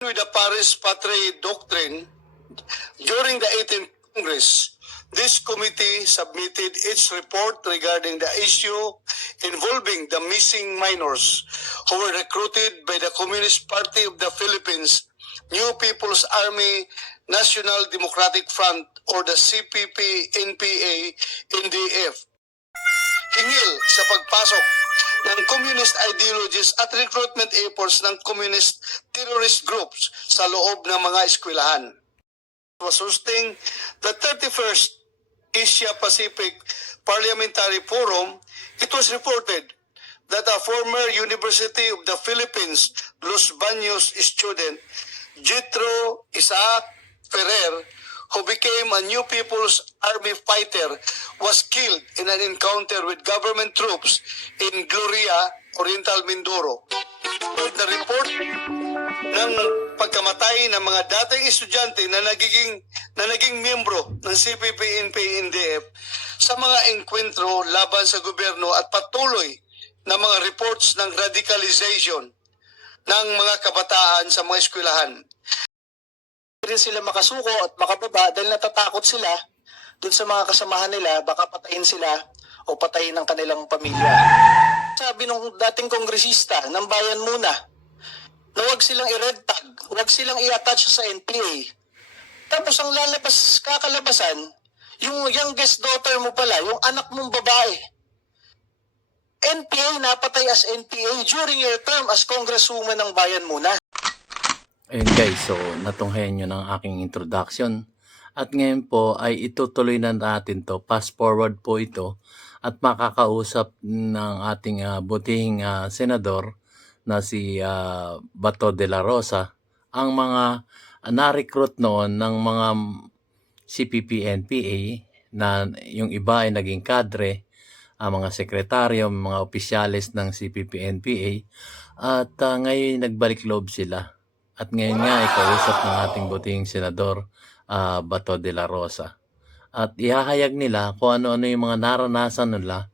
With the Paris Patrie Doctrine, during the 18th Congress, this committee submitted its report regarding the issue involving the missing minors who were recruited by the Communist Party of the Philippines, New People's Army, National Democratic Front, or the CPP-NPA, NDF. Hingil sa pagpasok ng communist ideologies at recruitment efforts ng communist terrorist groups sa loob ng mga eskwelahan. Was hosting the 31st Asia Pacific Parliamentary Forum, it was reported that a former University of the Philippines Los Baños student, Jethro Isaac Ferrer, who became a New People's Army fighter, was killed in an encounter with government troops in Gloria, Oriental Mindoro. The report ng pagkamatay ng mga dating estudyante na naging miyembro ng CPP-NPA-NDF sa mga engkwentro laban sa gobyerno at patuloy na mga reports ng radicalization ng mga kabataan sa mga eskwelahan. Rin sila makasuko at makababa dahil natatakot sila dun sa mga kasamahan nila, baka patayin sila o patayin ng kanilang pamilya. Sabi ng dating kongresista ng Bayan Muna na huwag silang i-red tag, huwag silang i-attach sa NPA. Tapos ang kakalabasan, yung youngest daughter mo pala, yung anak mong babae, NPA, napatay as NPA during your term as congresswoman ng Bayan Muna. Ayun guys, so natunghayan nyo ng aking introduction. At ngayon po ay itutuloy na natin to. Fast forward po ito. At makakausap ng ating butihing senador na si Bato de la Rosa ang mga na-recruit noon ng mga CPP-NPA na yung iba ay naging kadre, mga sekretaryo, mga opisyalis ng CPP-NPA at ngayon nagbalik loob sila. At ngayon nga, ikausap ng ating butihing senador, Bato de la Rosa. At ihahayag nila kung ano-ano yung mga naranasan nila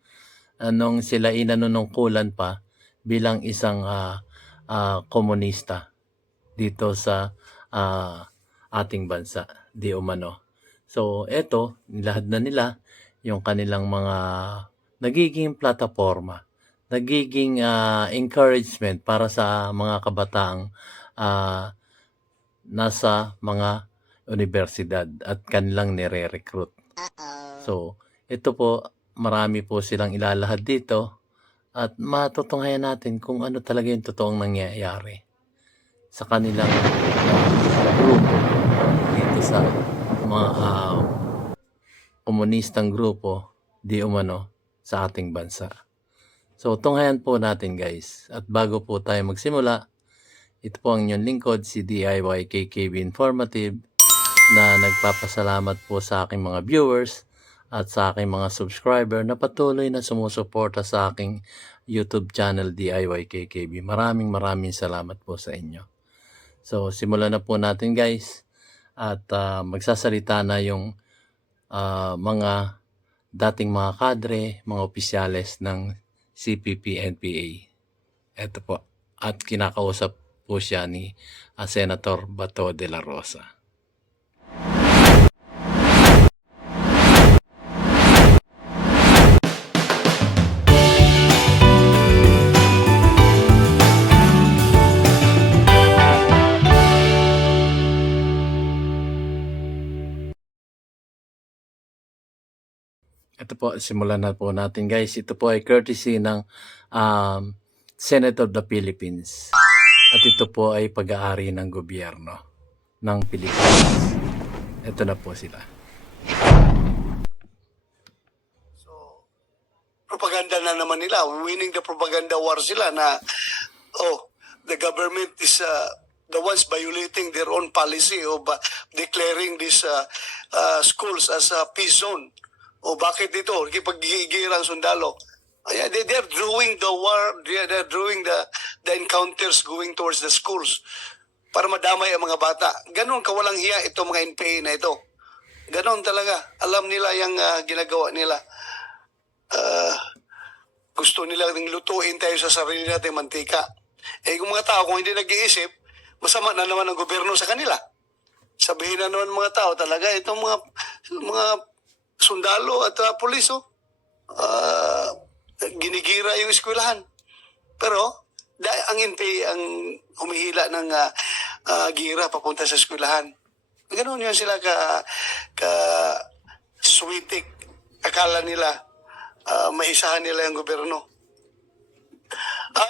nung sila inanunungkulan pa bilang isang komunista dito sa ating bansa, di umano. So, eto, nilahad na nila yung kanilang mga nagiging plataforma, nagiging encouragement para sa mga kabataang nasa mga universidad at kanilang nire-recruit. So, ito po, marami po silang ilalahad dito at matutunghayan natin kung ano talaga yung totoong nangyayari sa kanilang grupo dito sa mga komunistang grupo di umano sa ating bansa. So, tunghayan po natin guys. At bago po tayo magsimula, ito po ang inyong lingkod, si DIY KKB Informative, na nagpapasalamat po sa aking mga viewers at sa aking mga subscriber na patuloy na sumusuporta sa aking YouTube channel DIY KKB. Maraming salamat po sa inyo. So, simulan na po natin guys at magsasalita na yung mga dating mga kadre, mga opisyales ng CPP-NPA. Ito po. At kinakausap po siya ni Senator Bato de la Rosa. Ito po, simulan na po natin guys. Ito po ay courtesy ng Senate of the Philippines. At ito po ay pag-aari ng gobyerno ng Pilipinas. Ito na po sila. So, propaganda na naman nila. Winning the propaganda war sila na, the government is the ones violating their own policy of declaring these schools as a peace zone. O bakit dito? Kipag-gigira ang sundalo. They're drawing the war, they're drawing the encounters going towards the schools para madamay ang mga bata. Ganon kawalang hiya itong mga NPA na ito. Ganon talaga. Alam nila yung ginagawa nila. Gusto nila lutuin tayo sa sarili natin mantika. Kung mga tao, kung hindi nag-iisip, masama na naman ang gobyerno sa kanila. Sabihin na naman ng mga tao talaga, itong mga sundalo at pulis, ginigira yung eskwelahan. Pero ang NPA ang humihila ng gira papunta sa eskwelahan. Ganoon yun sila ka sweetik. Akala nila maisahan nila yung gobyerno.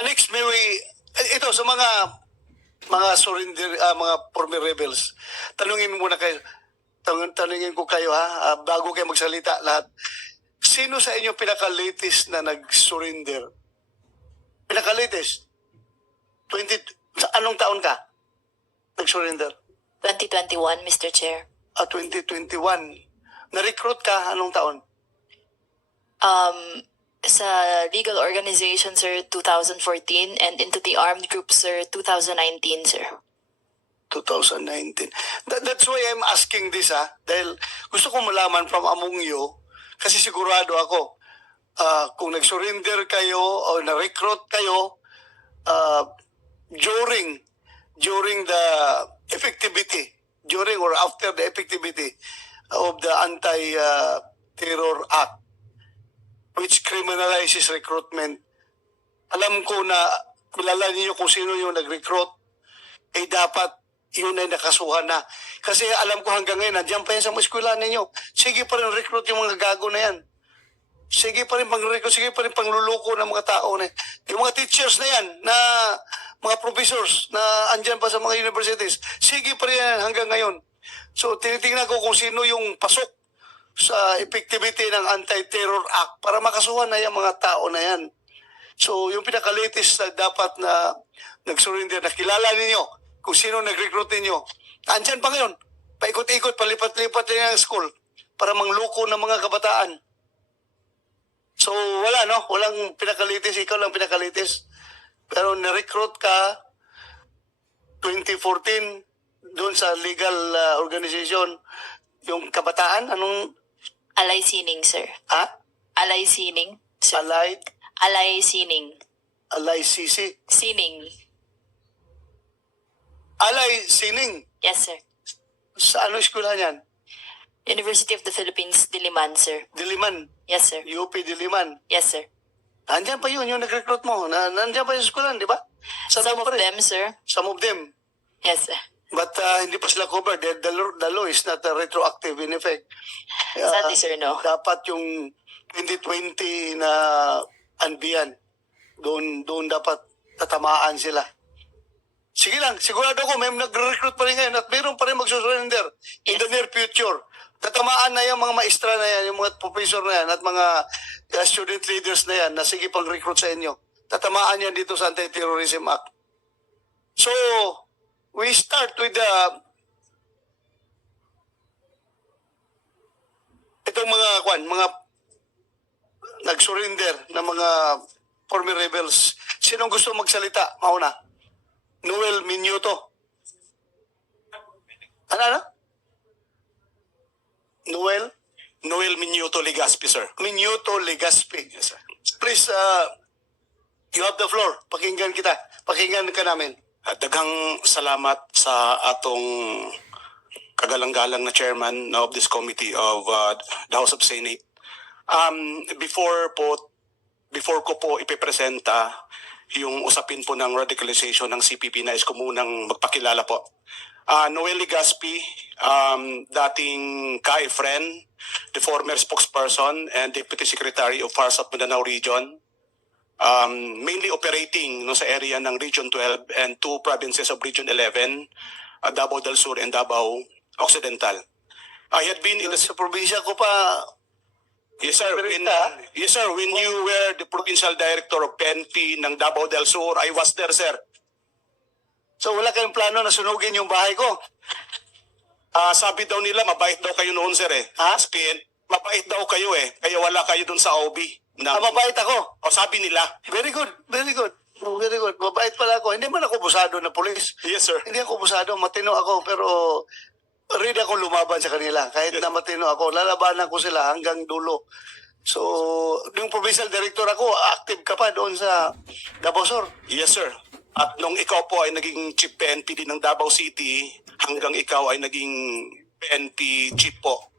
Next, ito sa mga surrender, mga former rebels. Tanungin muna kayo. Tanungin ko kayo bago kayo magsalita lahat. Sino sa inyo pinaka-latest na nag-surrender? Pinaka-latest? Anong taon ka? Nag-surrender? 2021, Mr. Chair. 2021. Na-recruit ka? Anong taon? Sa legal organization, sir, 2014, and into the armed group, sir, 2019, sir. 2019. That's why I'm asking this, dahil gusto ko malaman from among you, kasi sigurado ako, kung nag-surrender kayo o na-recruit kayo during the effectivity, during or after the effectivity of the Anti-Terror Act, which criminalizes recruitment. Alam ko na kilala niyo kung sino yung nag-recruit, dapat yun ay nakasuhan na. Kasi alam ko hanggang ngayon, nandiyan pa yan sa mga eskwela ninyo. Sige pa rin recruit yung mga gago na yan. Sige pa rin pang-recruit, sige pa rin pangluluko ng mga tao na yan. Yung mga teachers na yan, na mga professors na andyan pa sa mga universities, sige pa rin yan hanggang ngayon. So tinitingnan ko kung sino yung pasok sa effectivity ng Anti-Terror Act para makasuhan na yung mga tao na yan. So yung pinaka-latest na dapat na nag-surrender, na kilala ninyo kung sino nag-recruit ninyo. Andyan pa ngayon, paikot-ikot, palipat-lipat na yung school para mangluko ng mga kabataan. So wala, no? Walang pinaka-latest, ikaw lang pinaka-latest. Pero na-recruit ka 2014 doon sa legal organization, yung kabataan, anong Alay Sining, sir. Alay Sining, sir. Alay Sining. Alay Sisi? Sining. Alay Sining? Yes, sir. Sa ano eskwela niyan? University of the Philippines, Diliman, sir. Diliman? Yes, sir. UP Diliman? Yes, sir. Nandiyan pa yun, yung nag-recruit mo. Nandiyan pa yung eskwela, di ba? Some of them, sir. Some of them. Yes, sir. But hindi pa sila covered. The law is not retroactive in effect. Sadly, sir, no. Dapat yung 2020 na anbiyan, doon dapat tatamaan sila. Sige lang, sigurado ko may nag-recruit pa rin ngayon at mayroon pa rin magsusurrender in the near future. Tatamaan na yung mga maestra na yan, yung mga professor na yan at mga student leaders na yan na sige pang recruit sa inyo. Tatamaan yan dito sa Anti-Terrorism Act. So, we start with itong mga nag-surrender na mga former rebels. Sinong gusto magsalita? Mauna. Noel Minuto. Ano? Noel Minuto Legaspi, sir. Minuto Legaspi. Yes, sir. Please, you have the floor. Pakinggan kita. Pakinggan ka namin. Daghang salamat sa atong kagalang-galang na chairman of this committee of the House of Senate. Before ko po ipipresenta yung usapin po ng radicalization ng CPP, nais ko munang magpakilala po. Noel Legaspi, dating ka-friend, the former spokesperson and Deputy Secretary of Far South Mindanao Region, mainly operating sa area ng Region 12 and two provinces of Region 11, Davao del Sur and Davao Occidental. I had been in the... Sa probinsya ko pa, Yes, sir. When you were the provincial director of PNP ng Davao del Sur, I was there, sir. so wala kayong plano na sunugin yung bahay ko. Sabi daw nila, mabait daw kayo noon, sir, eh. Spin, mabait daw kayo, eh. Kaya wala kayo dun sa OB. Mabait ako. O sabi nila. Very good, very good. Very good. Mabait pala ako. Hindi man ako busado na pulis. Yes, sir. Hindi ako busado, matino ako, pero ready akong lumaban sa kanila. Kahit na matino ako, lalabanan ko sila hanggang dulo. So, yung provincial director ako, active ka pa doon sa Davao Sur. Yes, sir. At nung ikaw po ay naging chief PNP din ng Davao City, hanggang ikaw ay naging PNP chief po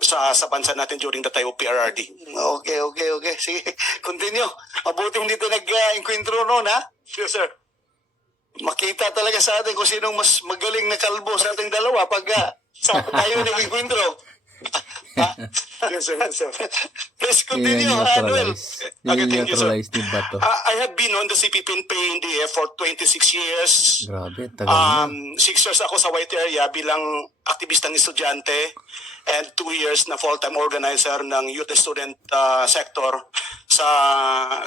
sa bansa natin during the time of PRRD. Okay. Sige, continue. Mabuting dito nag-enkwentro noon, ha? Yes, sir. Makita talaga sa atin kung sinong mas magaling na kalbo sa ating dalawa pag tayo nag-enkwentro. Yes, sir. Yes, sir. Please continue, Anuel. Thank you, sir. Ni-neutralize ni Bato. I have been on the CPP-NP NDF for 26 years. Grabe, tagal na. 6 years ako sa White Area bilang aktivistang estudyante and 2 years na full-time organizer ng youth student sector sa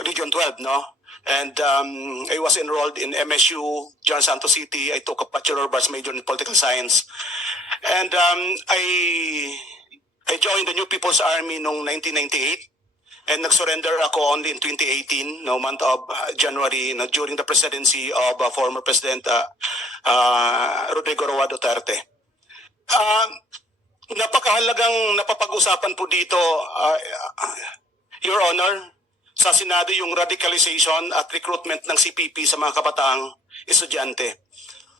Region 12, no? And I was enrolled in MSU, John Santos City. I took a Bachelor of Arts major in Political Science. And I joined the New People's Army noong 1998. And nag-surrender ako only in 2018, no month of January, no, during the presidency of former President Rodrigo Roa Duterte. Napakahalagang napapag-usapan po dito, Your Honor, sa Senado yung radicalization at recruitment ng CPP sa mga kabataang estudyante.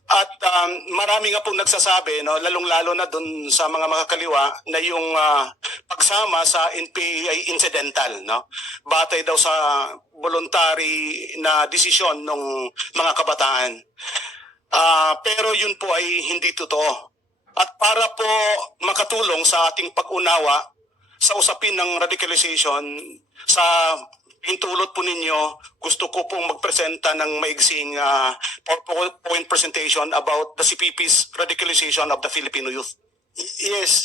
At marami nga pong nagsasabi, no, lalong-lalo na dun sa mga makakaliwa, na yung pagsama sa NPA ay incidental, no? Batay daw sa voluntary na desisyon ng mga kabataan. Pero yun po ay hindi totoo. At para po makatulong sa ating pag-unawa sa usapin ng radicalization, sa intulot po ninyo, gusto ko pong magpresenta ng maigsing PowerPoint presentation about the CPP's radicalization of the Filipino youth. Yes,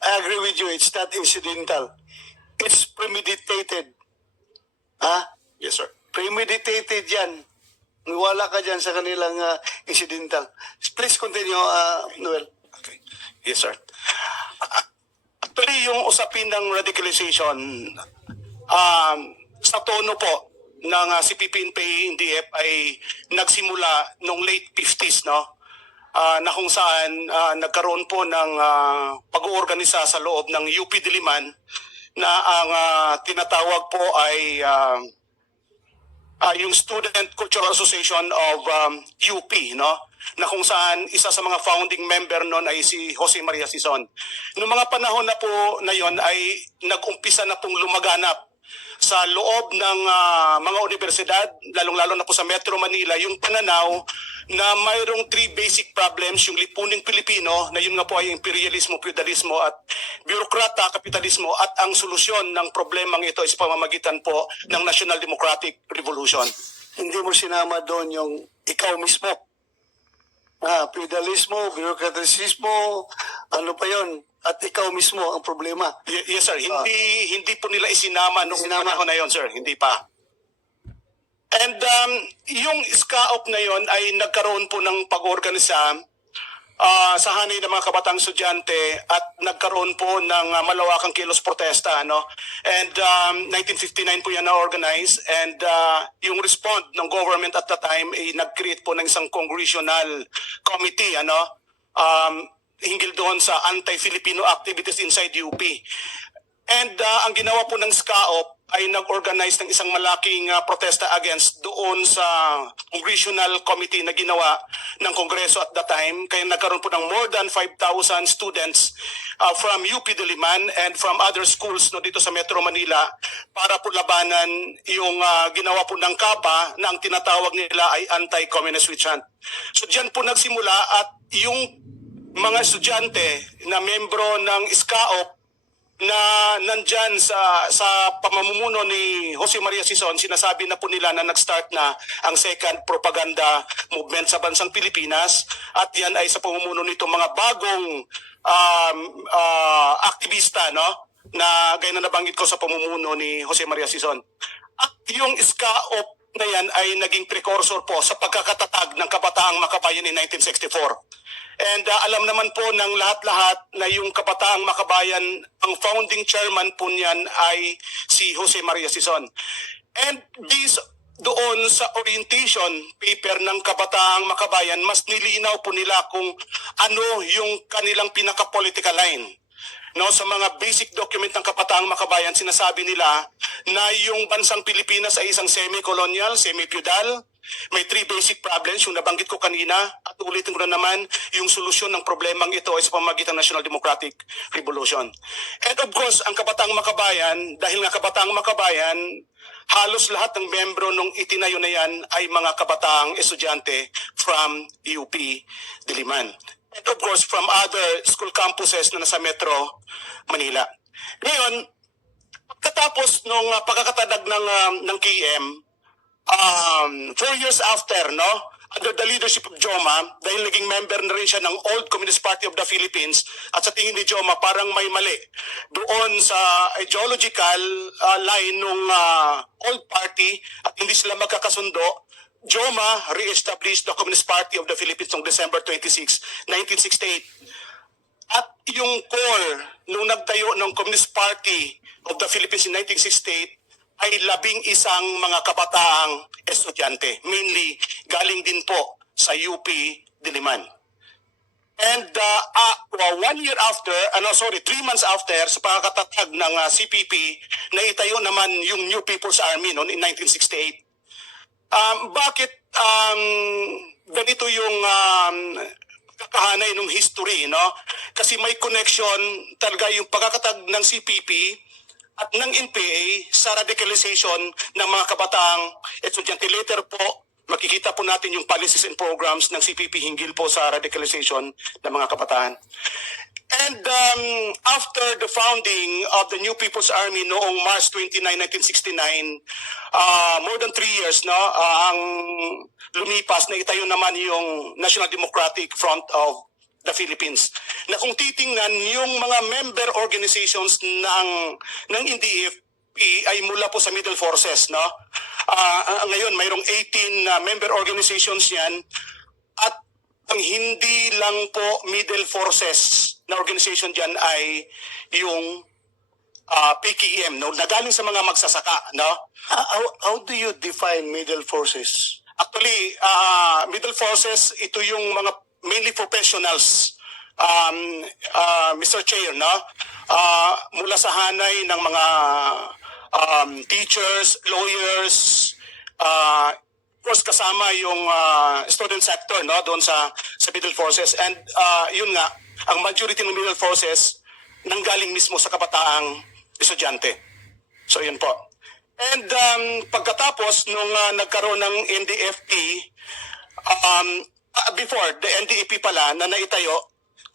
I agree with you. It's not incidental. It's premeditated. Ha? Yes, sir. Premeditated yan. Wala ka dyan sa kanilang incidental. Please continue, Noel. Okay. Yes, sir. Actually, yung usapin ng radicalization, sa tono po ng CPP-NP NDF ay nagsimula noong late 50s, no? Na kung saan nagkaroon po ng pag-uorganisa sa loob ng UP Diliman na ang tinatawag po ay yung Student Cultural Association of UP, no? Na kung saan isa sa mga founding member noon ay si Jose Maria Sison. Noong mga panahon na po na yon ay nag-umpisa na pong lumaganap sa loob ng mga universidad, lalong-lalo na po sa Metro Manila, yung pananaw na mayroong 3 basic problems, yung lipuning Pilipino, na yun nga po ay imperialismo, feudalismo at bureaukrata, kapitalismo, at ang solusyon ng problemang ito is pamamagitan po ng National Democratic Revolution. Hindi mo sinama doon yung ikaw mismo. Feudalismo, bureaucratismo, ano pa yon? At ikaw mismo ang problema. Yes, sir. Hindi po nila isinama nung panahon na yon, sir. Hindi pa. And yung SCAOP na yon ay nagkaroon po ng pag-organisa sa hanay ng mga kabatang estudyante at nagkaroon po ng malawakang kilos protesta, no? And 1959 po yan na-organize, and yung respond ng government at the time ay nag-create po ng isang congressional committee, ano? Hinggil doon sa anti-Filipino activities inside UP. And ang ginawa po ng SCAOP ay nag-organize ng isang malaking protesta against doon sa congressional committee na ginawa ng Kongreso at the time. Kaya nagkaroon po ng more than 5,000 students from UP Diliman and from other schools no, dito sa Metro Manila para po labanan yung ginawa po ng KAPA na ang tinatawag nila ay anti-communist witch hunt. So diyan po nagsimula at yung mga estudyante na membro ng SCAOP na nandyan sa pamamumuno ni Jose Maria Sison, sinasabi na po nila na nag-start na ang second propaganda movement sa bansang Pilipinas, at yan ay sa pamumuno nito mga bagong aktivista, no? Na gaya na nabanggit ko sa pamumuno ni Jose Maria Sison. At yung SCAOP na yan ay naging precursor po sa pagkakatatag ng Kabataang Makabayan in 1964. And alam naman po ng lahat-lahat na yung Kabataang Makabayan, ang founding chairman po niyan ay si Jose Maria Sison. And this doon sa orientation paper ng Kabataang Makabayan, mas nilinaw po nila kung ano yung kanilang pinaka-political line. No, sa mga basic document ng Kabataang Makabayan, sinasabi nila na yung bansang Pilipinas ay isang semi-colonial, semi-feudal, May three basic problems, yung nabanggit ko kanina, at ulitin ko na naman, yung solusyon ng problemang ito ay sa pamamagitan ng National Democratic Revolution. And of course, ang Kabataang Makabayan, dahil nga Kabataang Makabayan, halos lahat ng membro nung itinayo na yan ay mga kabataang estudyante from UP Diliman. And of course, from other school campuses na nasa Metro Manila. Ngayon, pagkatapos nung pagkakatatag ng KM, 4 years after, no, under the leadership of Joma, dahil naging member na rin siya ng Old Communist Party of the Philippines, at sa tingin ni Joma parang may mali doon sa ideological line ng Old Party at hindi sila magkakasundo, Joma re-established the Communist Party of the Philippines noong December 26, 1968. At yung core nung nagtayo ng Communist Party of the Philippines in 1968 ay 11 mga kabataang estudyante, mainly galing din po sa UP Diliman. And 1 year after, 3 months after, sa pagkakatatag ng CPP, naitayo naman yung New People's Army noon in 1968. Bakit ganito yung kakahanay ng history, no? Kasi may connection talaga yung pagkakatag ng CPP at ng NPA sa radicalization ng mga kabataang estudyante. Later po, makikita po natin yung policies and programs ng CPP hinggil po sa radicalization ng mga kabataan. And after the founding of the New People's Army noong March 29, 1969, more than 3 years, no, ang lumipas na itayo naman yung National Democratic Front of the Philippines. Na kung titingnan yung mga member organizations ng NDFP ay mula po sa Middle Forces, no? Ngayon mayroong 18 member organizations yan, at ang hindi lang po Middle Forces na organization diyan ay yung PKM, no? Nagaling sa mga magsasaka, no? How do you define middle forces? Actually, Middle Forces, ito yung mga mainly professionals, Mr. Chair, no? Mula sa hanay ng mga teachers, lawyers, of course kasama yung student sector, no, doon sa Middle Forces. And yun nga, ang majority ng Middle Forces nanggaling mismo sa kabataang estudyante. So yun po. And pagkatapos nung nagkaroon ng NDFP, before the NDEP pala na naitayo,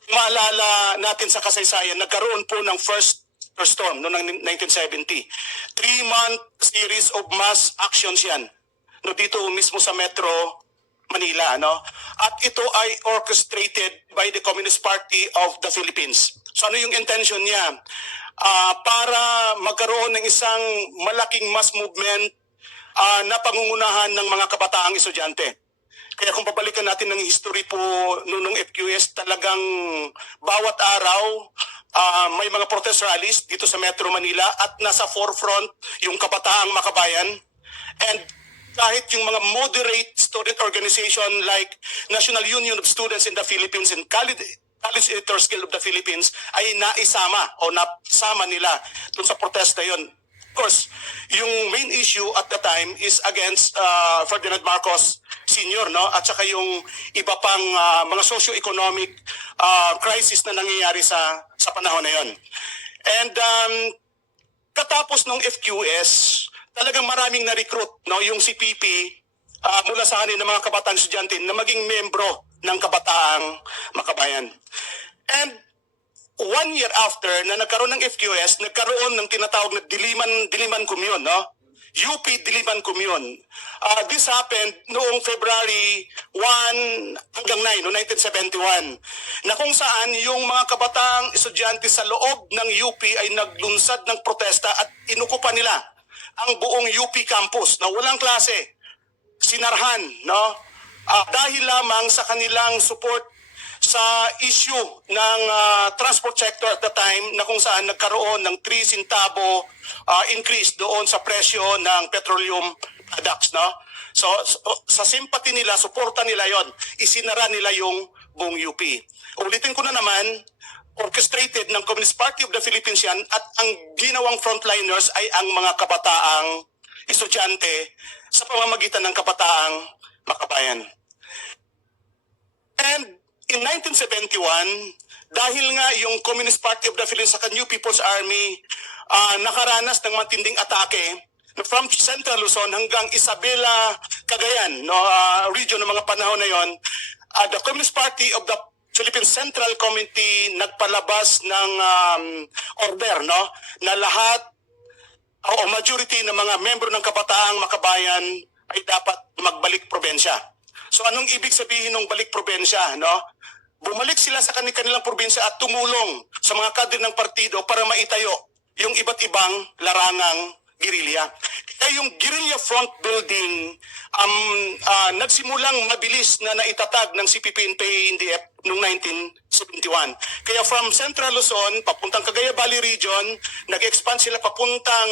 maalala natin sa kasaysayan, nagkaroon po ng first storm noong 1970. 3-month series of mass actions yan, no, dito mismo sa Metro Manila, no? At ito ay orchestrated by the Communist Party of the Philippines. So ano yung intention niya? Para magkaroon ng isang malaking mass movement na pangungunahan ng mga kabataang estudyante. Kaya kung babalikan natin ng history po nung FQS, talagang bawat araw may mga protest rallies dito sa Metro Manila at nasa forefront yung Kabataang Makabayan. And kahit yung mga moderate student organization like National Union of Students in the Philippines and College Editors Guild of the Philippines ay naisama o nasama nila dun sa protesta yon. Of course, yung main issue at the time is against Ferdinand Marcos Sr., no? At saka yung iba pang mga socio-economic crisis na nangyayari sa panahon na yon. And katapos ng FQS, talagang maraming na-recruit, no, yung CPP mula sa kanila ng mga kabataan estudyante na maging membro ng Kabataang Makabayan. And 1 year after na nagkaroon ng FQS, nagkaroon ng tinatawag na Diliman Commune, no? UP Diliman Commune. This happened noong February 1 hanggang 9, no, 1971, na kung saan yung mga kabataang estudyante sa loob ng UP ay naglunsad ng protesta at inukupan nila ang buong UP campus na walang klase, sinarhan, no? Dahil lamang sa kanilang support sa issue ng transport sector at the time, na kung saan nagkaroon ng 3 centavo increase doon sa presyo ng petroleum products, no? So sa sympathy nila, suporta nila yon, isinara nila yung buong UP. Ulitin ko na naman, orchestrated ng Communist Party of the Philippines yan, at ang ginawang frontliners ay ang mga kabataang estudyante sa pamamagitan ng Kabataang makabayan. And in 1971, dahil nga yung Communist Party of the Philippines sa New People's Army nakaranas ng matinding atake from Central Luzon hanggang Isabela, Cagayan, region ng mga panahon na yon, the Communist Party of the Philippine Central Committee nagpalabas ng order na lahat o majority ng mga membro ng Kabataang Makabayan ay dapat magbalik probensya. So anong ibig sabihin ng balik probensya? Bumalik sila sa kanilang probinsya at tumulong sa mga kadre ng partido para maitayo yung iba't ibang larangang gerilya. Kaya yung guerrilla front building nagsimulang mabilis na naitatag ng CPP-NPA-NDF noong 1971. Kaya from Central Luzon, papuntang Cagayan Valley Region, nag-expand sila papuntang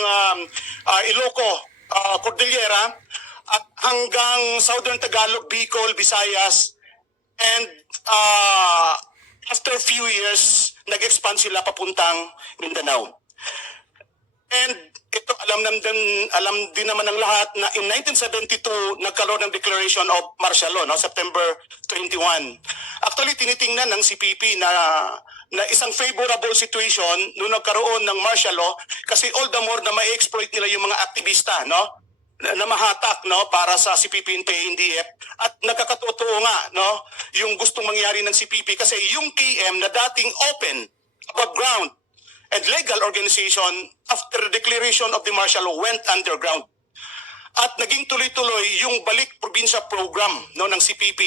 Iloco, Cordillera, at hanggang Southern Tagalog, Bicol, Visayas, and after a few years, nag-expand sila papuntang Mindanao. And ito alam din naman ng lahat na in 1972 nagkaroon ng declaration of martial law, September 21. Actually tinitingnan ng CPP na isang favorable situation nung nagkaroon ng martial law kasi all the more na ma-exploit nila yung mga aktivista na mahatak para sa CPP and NDF at nakakatotoo nga yung gustong mangyari ng CPP kasi yung KM na dating open above ground and legal organization after the declaration of the martial law went underground. At naging tuloy-tuloy yung balik probinsya program ng CPP,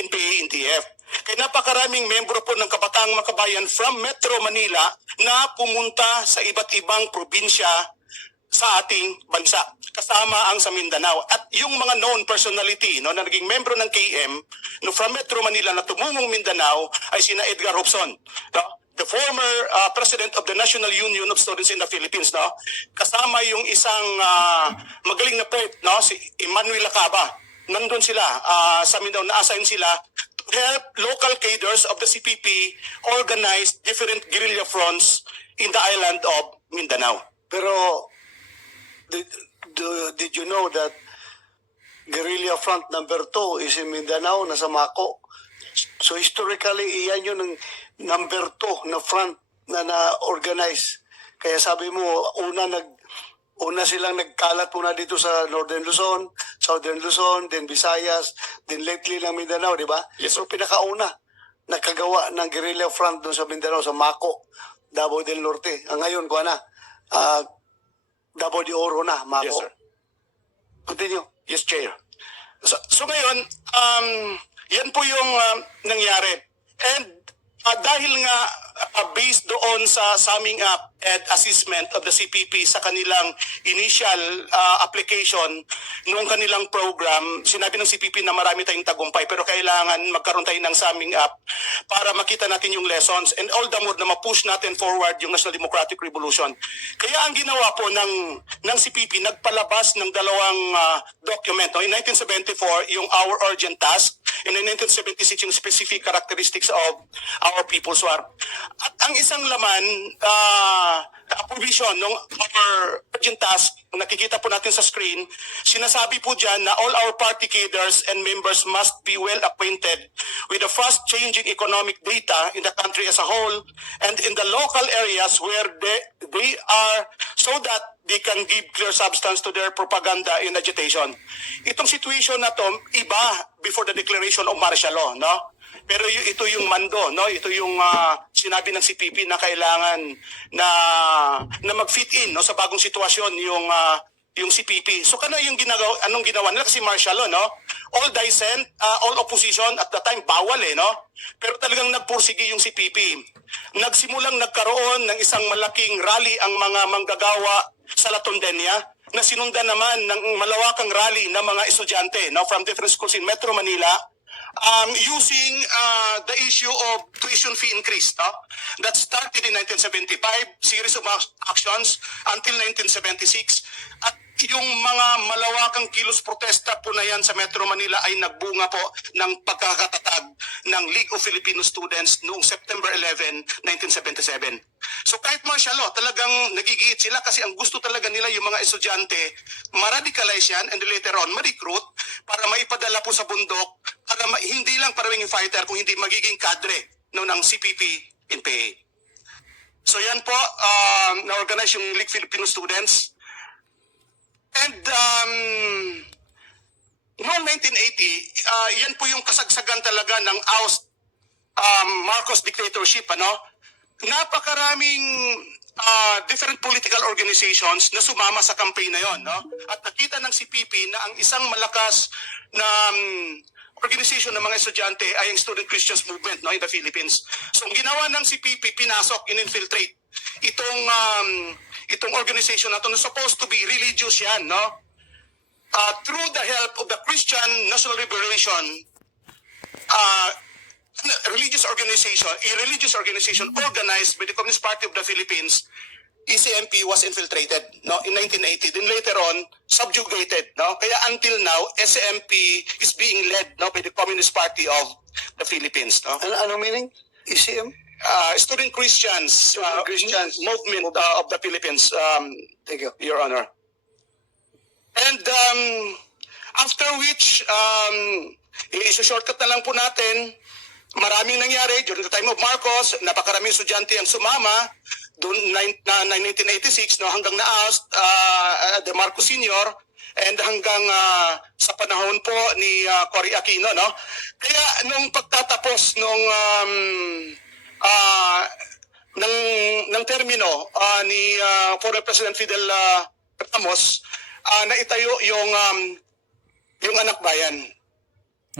NPA, NTF. Kaya napakaraming membro po ng Kabataang Makabayan from Metro Manila na pumunta sa iba't ibang probinsya sa ating bansa, kasama ang sa Mindanao. At yung mga known personality na naging membro ng KM from Metro Manila na tumungong Mindanao ay sina Edgar Robson, the former president of the National Union of Students in the Philippines, kasama yung isang magaling na poet, si Emmanuel Acaba. Nandun sila sa Mindanao, na-assign sila to help local cadres of the CPP organize different guerrilla fronts in the island of Mindanao. Pero did you know that guerrilla front number 2 is in Mindanao, nasa Mako? So historically, iyan yun ng number 2 na front na na-organize. Kaya sabi mo, una silang nagkalat muna dito sa Northern Luzon, Southern Luzon, then Visayas, then lately lang Mindanao, di ba? Yes, So pinakauna, nakagawa ng guerrilla front doon sa Mindanao, sa Mako, Davao del Norte. Ngayon, kuha na, Davao de Oro na, Mako. Yes, sir. Continue. Yes, Chair. So ngayon, yan po yung nangyari. And dahil nga based doon sa summing up and assessment of the CPP sa kanilang initial application noong kanilang program, sinabi ng CPP na marami tayong tagumpay pero kailangan magkaroon tayo ng summing up para makita natin yung lessons and all the more na ma-push natin forward yung National Democratic Revolution. Kaya ang ginawa po ng CPP, nagpalabas ng dalawang document. In 1974, yung Our Urgent Task, and in 1976, yung Specific Characteristics of Our People's War. At ang isang laman, provision ng Our Urgent Task, nakikita po natin sa screen, sinasabi po dyan na all our party cadres and members must be well acquainted with the fast-changing economic data in the country as a whole and in the local areas where they are so that they can give clear substance to their propaganda and agitation. Itong situation na to, iba before the declaration of martial law, Pero ito yung mando, Ito yung sinabi ng CPP na kailangan na mag-fit in, sa bagong sitwasyon yung CPP. So anong ginawa nila kasi martial law, All dissent, all opposition at the time bawal Pero talagang nagpursige yung CPP. Nagsimulang nagkaroon ng isang malaking rally ang mga manggagawa sa La Tondenia na sinundan naman ng malawakang rally ng mga estudyante from different schools in Metro Manila using the issue of tuition fee increase that started in 1975, series of actions until 1976 at yung mga malawakang kilos protesta po na yan sa Metro Manila ay nagbunga po ng pagkakatatag ng League of Filipino Students noong September 11, 1977. So kahit martial law, talagang nagigit sila kasi ang gusto talaga nila yung mga estudyante, ma-radicalize yan and later on ma-recruit para maipadala po sa bundok, para hindi lang para maging fighter, kung hindi magiging kadre no, ng CPP in PA. So yan po, na-organize yung League Filipino Students. And noong 1980, yan po yung kasagsagan talaga ng Marcos dictatorship, ano? Napakaraming different political organizations na sumama sa campaign na yon, no? At nakita ng CPP na ang isang malakas na organization ng mga estudyante ay ang Student Christians Movement, no, in the Philippines. So ang ginawa ng CPP, pinasok, in-infiltrate itong organization na ito na supposed to be religious yan, no? Through the help of the Christian National Liberation a religious organization organized by the Communist Party of the Philippines, ECMP was infiltrated, no, in 1980. Then later on, subjugated, no. Kaya until now, ECMP is being led, no, by the Communist Party of the Philippines, no. Ano meaning? ECM? Student Christians, Christians movement of the Philippines. Thank you. Your Honor. And after which, i-shortcut na lang po natin, maraming nangyari during the time of Marcos, napakaraming estudyante ang sumama doon na 1986, no, hanggang na-oust de Marcos Sr. and hanggang sa panahon po ni Cory Aquino, no. Kaya nung pagtatapos ng termino ni former President Fidel Ramos, naitayo yung Anak Bayan.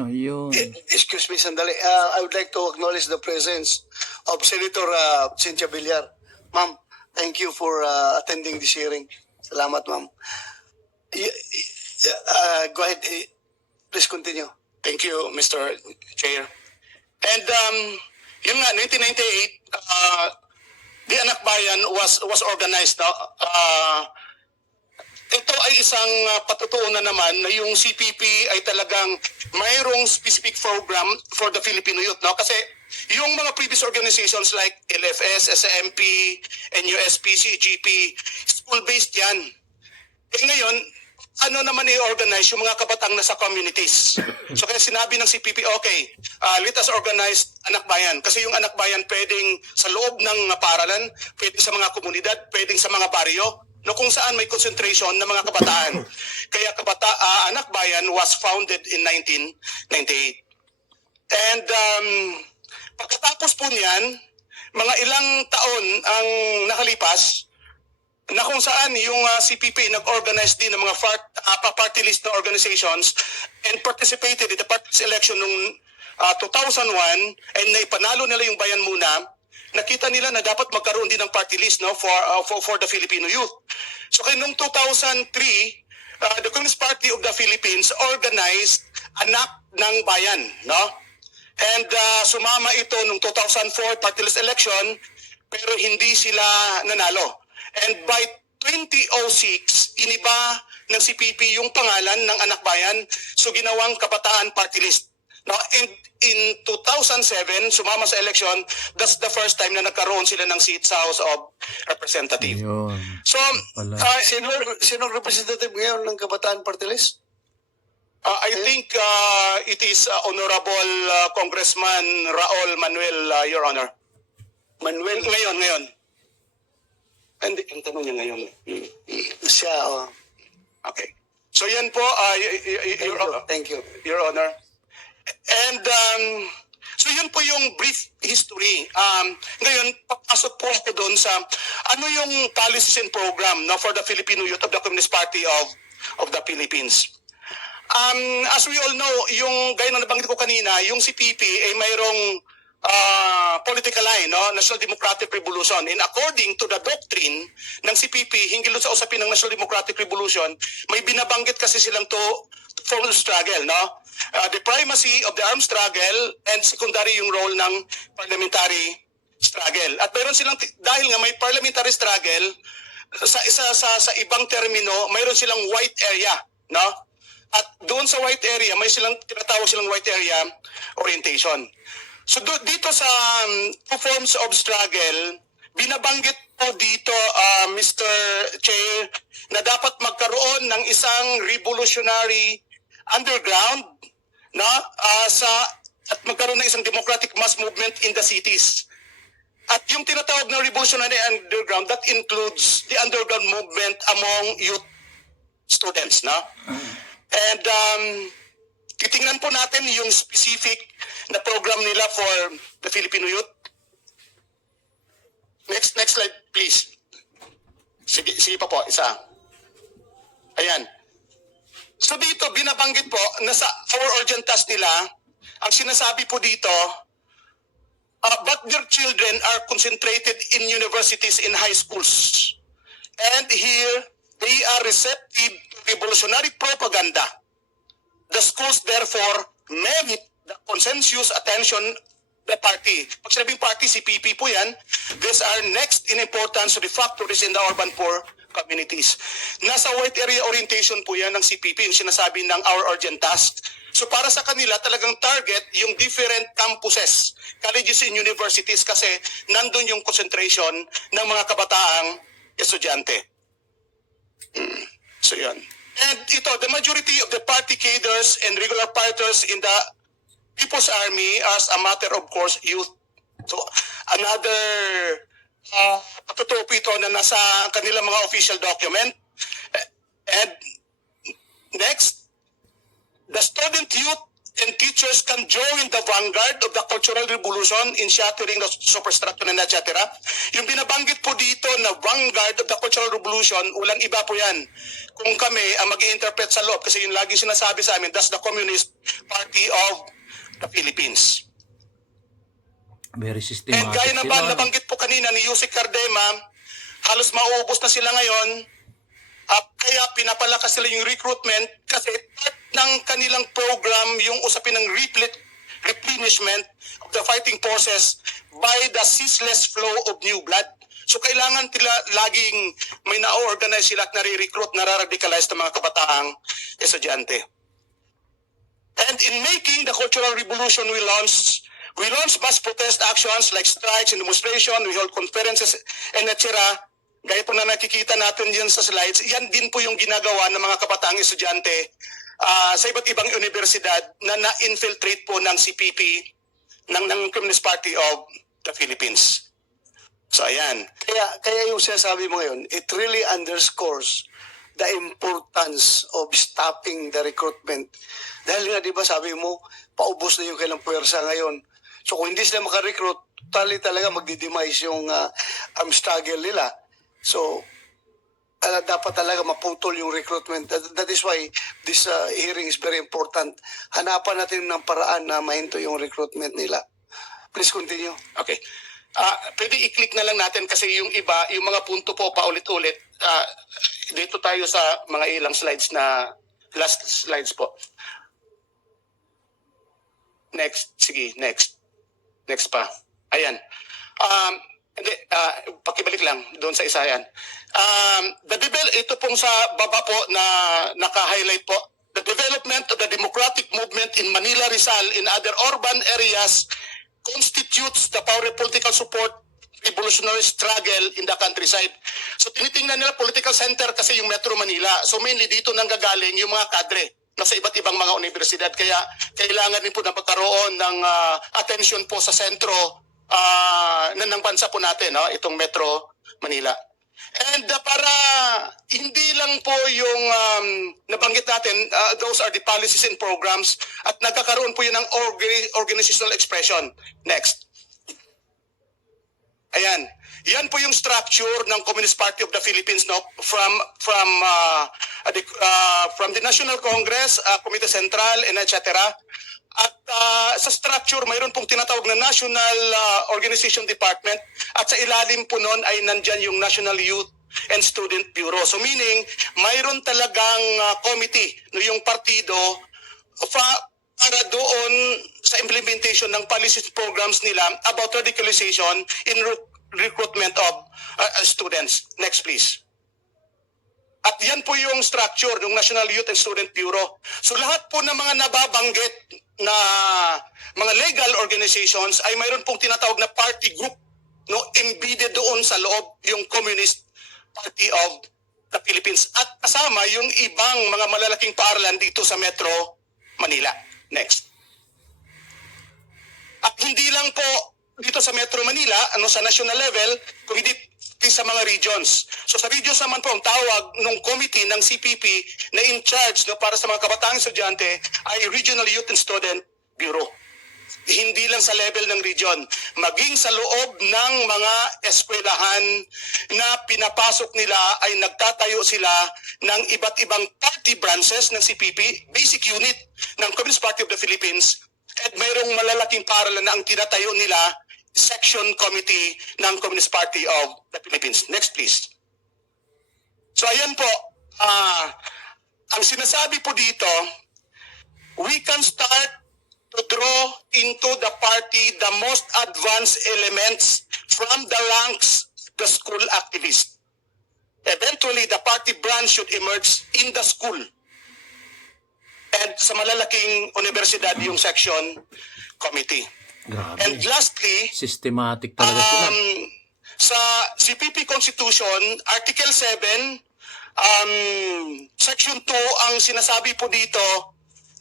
Ayun. Excuse me, sandali. I would like to acknowledge the presence of Senator Cynthia Villar. Ma'am, thank you for attending this hearing. Salamat, ma'am. Go ahead. Please continue. Thank you, Mr. Chair. And yun nga, 1998, the Anak Bayan was organized. No? Ito ay isang patutuunan naman na yung CPP ay talagang mayroong specific program for the Filipino youth. No? Kasi yung mga previous organizations like LFS, SMP, NUSP, CGP, school-based yan. Eh ngayon, ano naman i-organize yung mga kabatang nasa communities. So kaya sinabi ng CPP, okay, let us organize Anak Bayan. Kasi yung Anak Bayan pwedeng sa loob ng paaralan, pwedeng sa mga komunidad, pwedeng sa mga baryo, no, kung saan may concentration ng mga kabataan. Kaya Anak Bayan was founded in 1998. And pagkatapos po niyan, mga ilang taon ang nakalipas, na kung saan yung CPP nag-organize din ng mga party list na organizations and participated in the party list election noong 2001 and naipanalo nila yung Bayan Muna, nakita nila na dapat magkaroon din ng party list, no, for the Filipino youth. So kaya noong 2003, the Communist Party of the Philippines organized Anak ng Bayan, no? And sumama ito noong 2004 party list election, pero hindi sila nanalo. And by 2006, iniba ng CPP yung pangalan ng Anak Bayan, so ginawang Kabataan Party List. No, and in 2007, sumama sa election, that's the first time na nagkaroon sila ng seat sa House of Representatives. Ayun. So, Sino representative ngayon ng Kabataan Party List? I think it is Honorable Congressman Raul Manuel, Your Honor. Manuel? Ngayon. Hindi, ang tanong niya ngayon. Siya, oh. Okay. So yan po, Thank you. Your Honor. And so yun po yung brief history. Ngayon, papasok po ako doon sa ano yung policies and program, no, for the Filipino youth of the Communist Party of the Philippines. As we all know, yung gaya na nabanggit ko kanina, yung CPP ay mayroong political line, no? National Democratic Revolution. And according to the doctrine ng CPP, hinggil sa usapin ng National Democratic Revolution, may binabanggit kasi silang to form of struggle, no? The primacy of the armed struggle and secondary yung role ng parliamentary struggle. At mayroon silang, dahil nga may parliamentary struggle, sa ibang termino, mayroon silang white area, no? At doon sa white area, may silang tinatawag silang white area orientation. So dito sa two forms of struggle, binabanggit po dito, Mr. Chair, na dapat magkaroon ng isang revolutionary underground na at magkaroon ng isang democratic mass movement in the cities. At yung tinatawag na revolutionary underground, that includes the underground movement among youth students, no? And titingnan po natin yung specific na program nila for the Filipino youth. Next slide, please. Sige pa po, isa. Ayan. So dito, binabanggit po na sa our urgent task nila, ang sinasabi po dito, but their children are concentrated in universities and high schools. And here, they are receptive to revolutionary propaganda. The schools therefore merit the consensus attention the party. Pag sinabing party, CPP po yan, these are next in importance to the factories in the urban poor communities. Nasa white area orientation po yan ng CPP, yung sinasabi ng our urgent task. So para sa kanila, talagang target yung different campuses, colleges and universities kasi nandun yung concentration ng mga kabataang estudyante. So yan. And ito, the majority of the party cadres and regular fighters in the People's Army as a matter of course youth. So another totoo po ito na nasa kanilang mga official document. And next, the student youth and teachers can join the vanguard of the cultural revolution in shattering the superstructure and etc. Yung binabanggit po dito na vanguard of the cultural revolution, walang iba po yan. Kung kami ang mag-i-interpret sa loob, kasi yung lagi sinasabi sa amin, that's the Communist Party of the Philippines. Very And systematic gaya na sila, ba, ano? nabanggit po kanina ni Yusek Cardema, halos mauubos na sila ngayon. Kaya pinapalakas nila yung recruitment kasi part ng kanilang program yung usapin ng replenishment of the fighting forces by the ceaseless flow of new blood. So kailangan nila laging may na-organize sila at nare-recruit, nararadicalize ng mga kabataang estudyante. And in making the cultural revolution we launch mass protest actions like strikes and demonstration, we hold conferences and etc. Gaya po na nakikita natin yan sa slides, yan din po yung ginagawa ng mga kabataang estudyante sa iba't ibang universidad na na-infiltrate po ng CPP, ng Communist Party of the Philippines. So ayan. Kaya yung sinasabi mo ngayon, it really underscores the importance of stopping the recruitment. Dahil nga, di ba, sabi mo, paubos na yung kailang puwersa ngayon. So kung hindi sila makarecruit, talaga magdidemise yung struggle nila. So, dapat talaga maputol yung recruitment. That is why this hearing is very important. Hanapan natin ng paraan na mahinto yung recruitment nila. Please continue. Okay. Pwede i-click na lang natin kasi yung iba, yung mga punto po paulit-ulit. Dito tayo sa mga ilang slides na last slides po. Next. Sige, next. Next pa. Ayan. Pakibalik lang doon sa isa yan. Ito pong sa baba po na naka-highlight po. The development of the democratic movement in Manila, Rizal, in other urban areas constitutes the power political support revolutionary struggle in the countryside. So tinitingnan nila political center kasi yung Metro Manila. So mainly dito nanggagaling yung mga kadre nasa iba't ibang mga universidad. Kaya kailangan din po na pagkaroon ng attention po sa sentro ng bansa po natin, no? Itong Metro Manila. And para hindi lang po yung nabanggit natin, those are the policies and programs at nagkakaroon po yun ng organizational expression. Next. Ayan. Yan po yung structure ng Communist Party of the Philippines, no? From the National Congress, Committee Central, and etc. At sa structure, mayroon pong tinatawag na National Organization Department at sa ilalim po nun ay nandyan yung National Youth and Student Bureau. So meaning, mayroon talagang committee, no, yung partido, para doon sa implementation ng policies programs nila about radicalization in recruitment of students. Next please. At yan po yung structure ng National Youth and Student Bureau. So lahat po ng mga nababanggit na mga legal organizations ay mayroon pong tinatawag na party group no, embedded doon sa loob yung Communist Party of the Philippines at kasama yung ibang mga malalaking paaralan dito sa Metro Manila. Next. At hindi lang po dito sa Metro Manila, sa national level, kung hindi sa mga regions. So sa regions naman po, ang tawag ng committee ng CPP na in charge para sa mga kabataang estudyante ay Regional Youth and Student Bureau. Hindi lang sa level ng region, maging sa loob ng mga eskwelahan na pinapasok nila ay nagtatayo sila ng iba't ibang party branches ng CPP, basic unit ng Communist Party of the Philippines, at mayroong malalaking paaralan na ang tinatayo nila section committee ng Communist Party of the Philippines. Next please. So ayan po, ang sinasabi po dito, we can start to draw into the party the most advanced elements from the ranks of the school activists. Eventually, the party branch should emerge in the school. And sa malalaking universidad yung section committee. Grabe. And lastly, Systematic talaga sila. sa CPP Constitution, Article 7, Section 2, ang sinasabi po dito,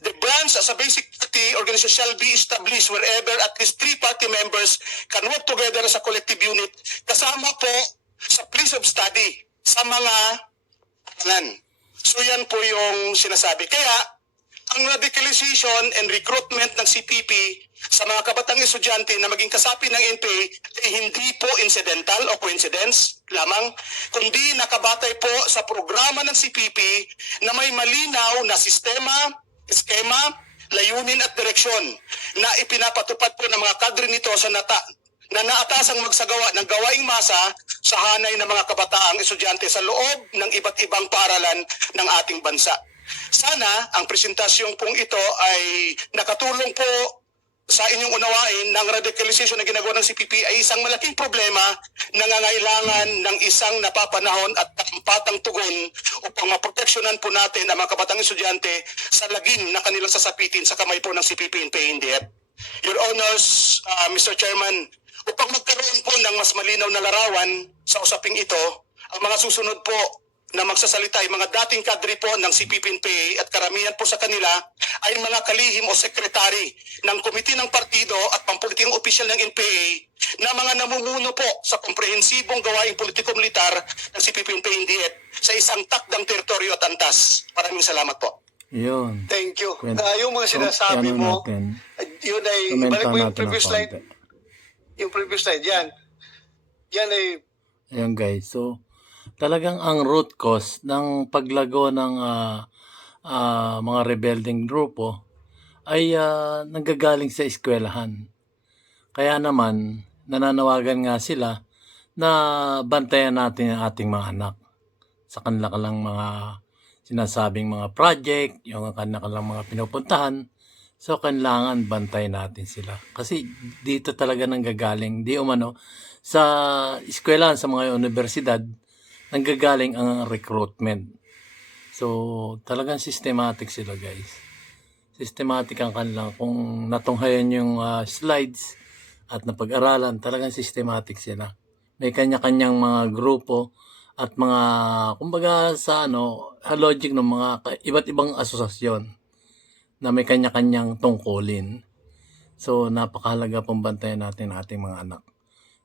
the branch as a basic party organization shall be established wherever at least 3 party members can work together as a collective unit, kasama po sa place of study, sa mga paaralan. So yan po yung sinasabi. Kaya, ang radicalization and recruitment ng CPP sa mga kabatang estudyante na maging kasapi ng NPA ay hindi po incidental o coincidence lamang, kundi nakabatay po sa programa ng CPP na may malinaw na sistema, eskema, layunin at direksyon na ipinapatupad po ng mga kadre nito sa na naatasang magsagawa ng gawaing masa sa hanay ng mga kabataang estudyante sa loob ng iba't ibang paaralan ng ating bansa. Sana ang presentasyong pong ito ay nakatulong po sa inyong unawain ng radicalization na ginagawa ng CPP ay isang malaking problema na nangangailangan ng isang napapanahon at tampatang tugon upang maproteksyonan po natin ang mga kabatang estudyante sa lagim na kanilang sasapitin sa kamay po ng CPP and PNDF. Your Honors, Mr. Chairman, upang magkaroon po ng mas malinaw na larawan sa usaping ito, ang mga susunod po na magsasalita ay mga dating kadre po ng CPP-NPA at karamihan po sa kanila ay mga kalihim o sekretary ng komite ng partido at pampolitikong opisyal ng NPA na mga namumuno po sa komprehensibong gawaing politiko-militar ng CPP-NPA sa isang takdang teritoryo at antas. Maraming salamat po. Yun. Thank you. Kwento. Yung mga sinasabi Ano mo, natin? yun ay, Komenta balik mo yung natin previous ng slide. konti. Yung previous slide, yan. Yan ay, Ayan guys, so talagang ang root cause ng paglago ng mga rebelding grupo ay nanggagaling sa eskwelahan. Kaya naman, nananawagan nga sila na bantayan natin ang ating mga anak sa kanilang mga sinasabing mga project, yung kanilang mga pinupuntahan. So, kailangan bantayan natin sila. Kasi dito talaga nanggagaling, di umano, sa eskwelahan, sa mga universidad, nanggagaling ang recruitment. So, talagang systematic sila guys. Systematic ang kanilang, kung natunghayan yung slides at napag-aralan, talagang systematic sila. May kanya-kanyang mga grupo at mga, kumbaga sa logic ng mga iba't ibang asosasyon na may kanya-kanyang tungkulin. So, napakahalaga pong bantayan natin ating mga anak.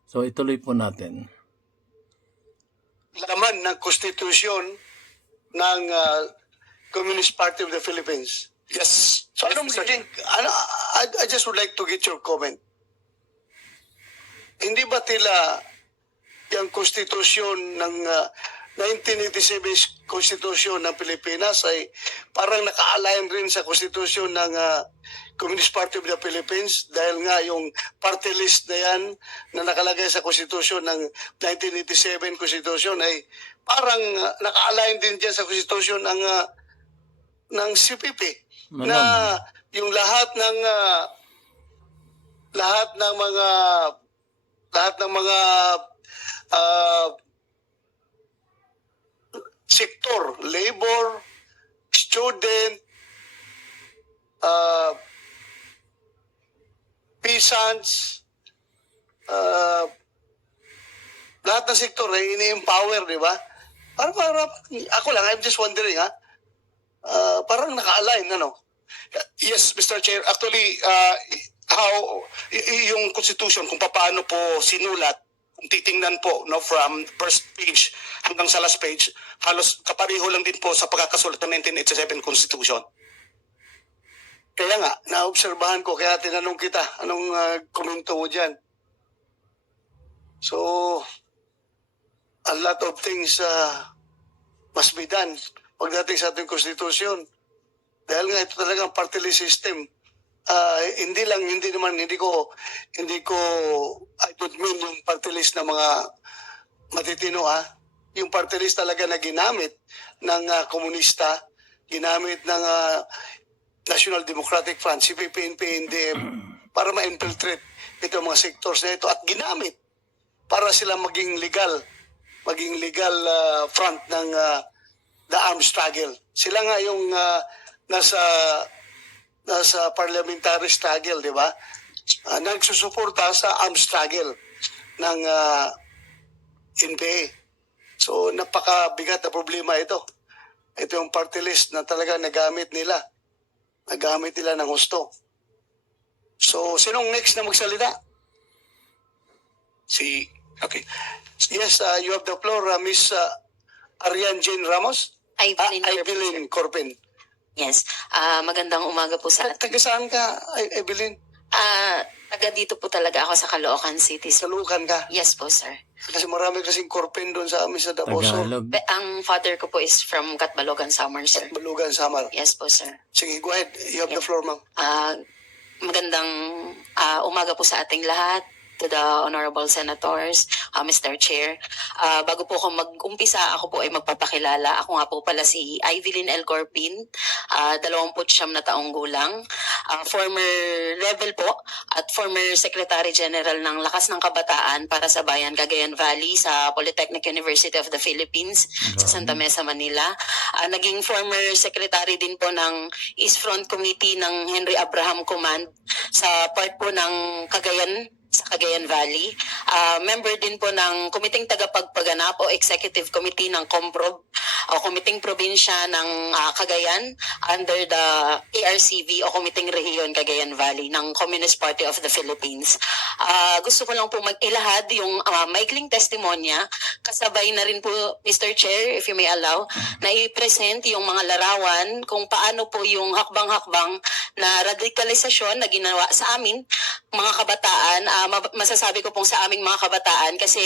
So, ituloy po natin. laman ng konstitusyon ng Communist Party of the Philippines. Yes. So anong magiging, I just would like to get your comment. Hindi ba tila yung konstitusyon ng 1987 konstitusyon ng Pilipinas ay parang naka-align rin sa konstitusyon ng Communist Party of the Philippines dahil nga yung party list na yan na nakalagay sa konstitusyon ng 1987 konstitusyon ay parang naka-align din dyan sa konstitusyon ng CPP na Malamang. yung lahat ng mga sektor, labor, student, peasants, lahat ng sektor ay ini-empower, di ba? Para, ako lang, I'm just wondering, parang naka-align, ano? Yes, Mr. Chair. Actually, yung Constitution, kung paano po sinulat, kung titingnan po no, from first page hanggang sa last page, halos kapareho lang din po sa pagkakasulat ng 1987 Constitution. Kaya nga, naobserbahan ko, kaya tinanong kita, anong komento mo dyan? So, a lot of things must be done pagdating sa ating konstitusyon. Dahil nga ito talagang party list system. Hindi ko, I don't mean yung party list na mga matitino, yung party list talaga na ginamit ng komunista, ginamit ng National Democratic Front, CPP, NP, NDF, para ma-infiltrate itong mga sectors na ito at ginamit para sila maging legal front ng the armed struggle. Sila nga yung nasa parliamentary struggle, di ba? Nagsusuporta sa armed struggle ng NPA. So, napakabigat na problema ito. Ito yung party list na talaga nagamit nila ng gusto. So, sinong next na magsalita? Okay. Yes, you have the floor, Miss Arian Jane Ramos. Evelyn Corbin. Yes. Magandang umaga po sa atin. Taga saan ka, Evelyn? Taga dito po talaga ako sa Caloocan City. Salukan ka? Yes po, sir. Kasi marami kasing Corbin doon sa amin sa Davao Sur. Tagalog. Ang father ko po is from Catbalogan, Samar, sir. Balugan, Samar. Yes po, sir. Sige, go ahead. You have the floor, ma'am. Magandang umaga po sa ating lahat. To the honorable senators, Mr. Chair. Bago po ako mag-umpisa, ako po ay magpapakilala. Ako nga po pala si Evelyn L. Corpin, 29 na taong gulang, former rebel po at former Secretary General ng Lakas ng Kabataan para sa Bayan, Cagayan Valley sa Polytechnic University of the Philippines sa Santa Mesa, Manila. Naging former secretary din po ng East Front Committee ng Henry Abraham Command sa part po ng sa Cagayan Valley. Member din po ng Kumiting Tagapagpaganap o Executive Committee ng COMPROB o Kumiting Probinsya ng Cagayan under the ARCV o Kumiting Rehiyon Cagayan Valley ng Communist Party of the Philippines. Gusto ko lang po mag-ilahad yung maikling testimonya kasabay na rin po, Mr. Chair, if you may allow, na i-present yung mga larawan kung paano po yung hakbang-hakbang na radikalisasyon na ginawa sa amin, mga kabataan. Masasabi ko pong sa aming mga kabataan kasi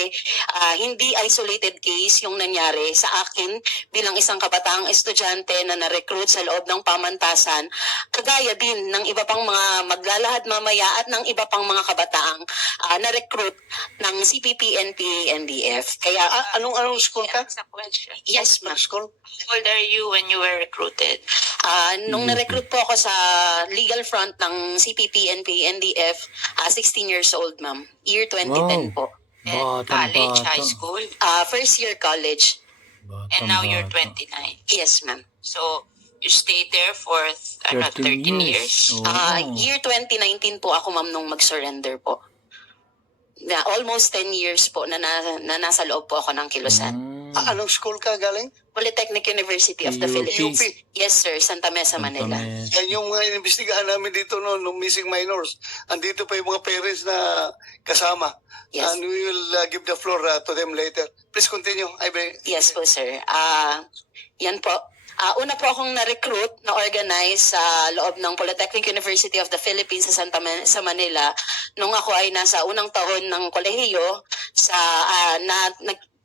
hindi isolated case yung nangyari sa akin bilang isang kabataang estudyante na na-recruit sa loob ng pamantasan, kagaya din ng iba pang mga maglalahad mamaya at ng iba pang mga kabataang na-recruit ng CPP, NPA, NDF. Kaya Anong school ka? yes, ma'am. School? How old are you when you were recruited? Nung na-recruit po ako sa legal front ng CPP, NPA, NDF, 16 years old, ma'am. Year 2010 po. And college, high school, First year college. and now you're 29. Yes, ma'am. So, you stayed there for 13 years. Year 2019 po ako, ma'am, nung mag-surrender po. Almost 10 years po na nasa loob po ako ng Kilusan. Anong school ka galing? Polytechnic University of the UP. Philippines. Yes, sir. Santa Mesa, Manila. Yan yung mga inimbestigahan namin dito noon, nung missing minors. Andito pa yung mga parents na kasama. Yes. And we will give the floor to them later. Please continue. Yes po, sir. Yan po. Una po akong na-recruit, na-organize sa loob ng Polytechnic University of the Philippines sa Manila nung ako ay nasa unang taon ng kolehiyo sa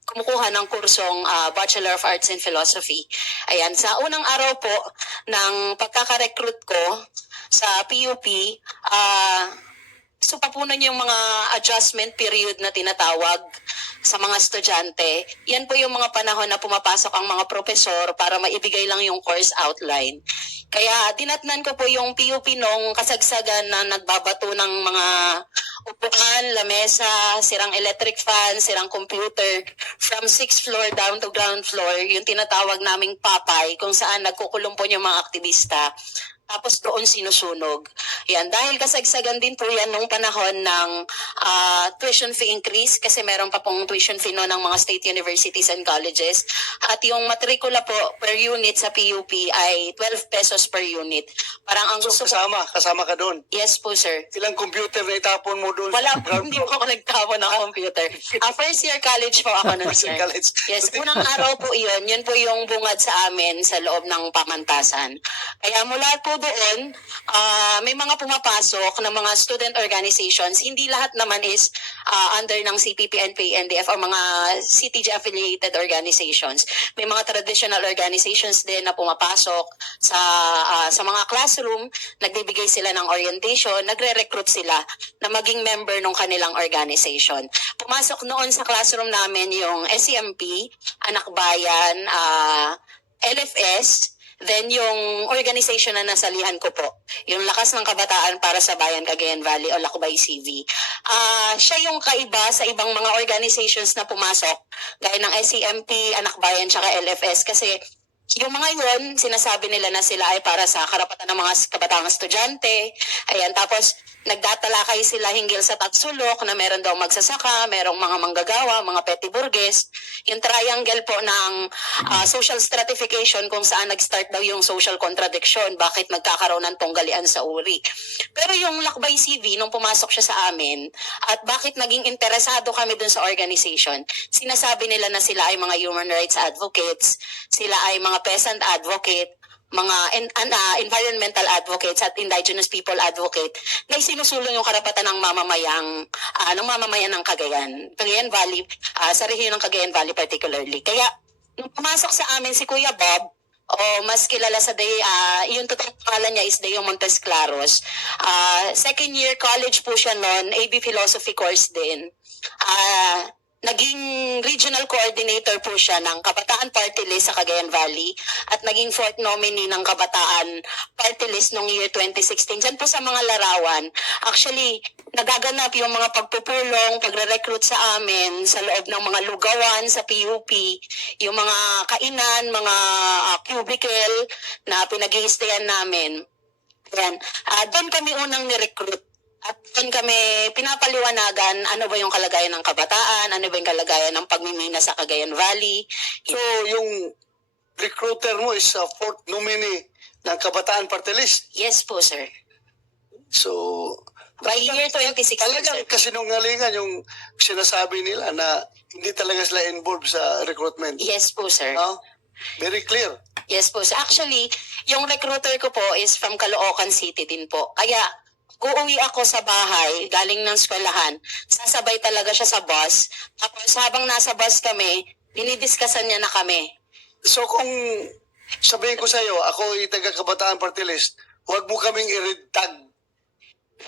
kumukuha ng kursong Bachelor of Arts in Philosophy. Ayan, sa unang araw po ng pagkaka-recruit ko sa PUP, so papunan yung mga adjustment period na tinatawag sa mga estudyante. Yan po yung mga panahon na pumapasok ang mga profesor para maibigay lang yung course outline. Kaya dinatnan ko po yung PUP nung kasagsagan na nagbabato ng mga upuan, lamesa, sirang electric fan, sirang computer, from 6th floor down to ground floor, yung tinatawag naming papay, kung saan nagkukulong po yung mga aktivista. tapos doon sinusunog. Yan, dahil kasagsagan din po yan nung panahon ng tuition fee increase kasi meron pa pong tuition fee no ng mga state universities and colleges. At yung matrikula po per unit sa PUP ay 12 pesos per unit. Parang ang So, gusto ko... kasama ka doon. Yes po, sir. Ilang computer na itapon mo doon? Wala po, hindi po ako nagtapon ng computer. First year college po ako nun, sir. College. Yes, unang araw po yun. Yun po yung bungad sa amin sa loob ng pamantasan. Kaya mula po doon, may mga pumapasok na mga student organizations. Hindi lahat naman is under ng CPP, NPA, NDF o mga CTG-affiliated organizations. May mga traditional organizations din na pumapasok sa mga classroom, nagbibigay sila ng orientation, nagre-recruit sila na maging member ng kanilang organization. Pumasok noon sa classroom namin yung SCMP, Anak Bayan, LFS, then yung organization na nasalihan ko po, yung Lakas ng Kabataan para sa Bayan Cagayan Valley o Lakbay CV. Siya yung kaiba sa ibang mga organizations na pumasok, gaya ng SCMP, Anak Bayan, tsaka LFS, kasi yung mga yun, sinasabi nila na sila ay para sa karapatan ng mga kabataang estudyante. Ayan, tapos nagtatalakay sila hinggil sa tagsulok na meron daw magsasaka, merong mga manggagawa, mga petty burgess. Yung triangle po ng social stratification kung saan nag-start daw yung social contradiction, bakit nagkakaroon ng tunggalian sa uri. Pero yung Lakbay CV, nung pumasok siya sa amin, at bakit naging interesado kami dun sa organization, sinasabi nila na sila ay mga human rights advocates, sila ay mga peasant advocate, mga environmental advocates at indigenous people advocate na sinusulong yung karapatan ng mamamayan ng Cagayan Valley, sa rehiyon ng Cagayan Valley particularly. Kaya nung pumasok sa amin si Kuya Bob, mas kilala sa yung totoong pangalan niya is Deo Montes Claros. Second year college po siya noon, AB Philosophy course din. Naging regional coordinator po siya ng Kabataan Party List sa Cagayan Valley at naging fourth nominee ng Kabataan Party List noong year 2016. Diyan po sa mga larawan, actually, nagaganap yung mga pagpupulong, pagre-recruit sa amin sa loob ng mga lugawan sa PUP, yung mga kainan, mga cubicle na pinag-i-stayan namin. Yan. Doon kami unang ni-recruit. At doon kami pinapaliwanagan ano ba yung kalagayan ng kabataan, ano ba yung kalagayan ng pagmimina sa Cagayan Valley. So, yung recruiter mo is a fourth nominee ng Kabataan Party List. Yes po, sir. So, By year 2016, talagang sir. kasinungalingan yung sinasabi nila na hindi talaga sila involved sa recruitment. Yes po, sir. No? Very clear. Yes po. So actually, yung recruiter ko po is from Caloocan City din po. Kaya, uuwi ako sa bahay, galing ng eskwelahan, sasabay talaga siya sa bus. Tapos habang nasa bus kami, dinidiscusan niya na kami. So kung sabihin ko sa iyo, ako ay taga-Kabataan Party List, huwag mo kaming i-red tag.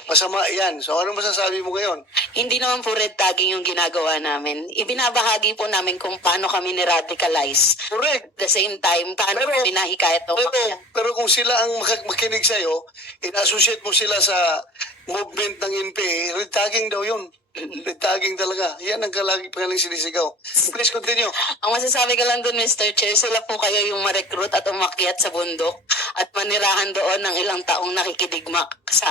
Masama yan. So ano masasabi mo ngayon? Hindi naman po red tagging yung ginagawa namin. Ibinabahagi po namin kung paano kami ni-radicalize. Correct. At the same time, paano Pero- kami nahikayat o Pero kung sila ang makinig sa iyo, in-associate mo sila sa movement ng NPA, red tagging daw yun. Red tagging talaga. Yan ang kalagi pa kaling sinisigaw. Please continue. Ang masasabi ko lang dun, Mr. Chair, sila po kayo yung ma-recruit at umakyat sa bundok at manirahan doon ng ilang taong nakikidigmak sa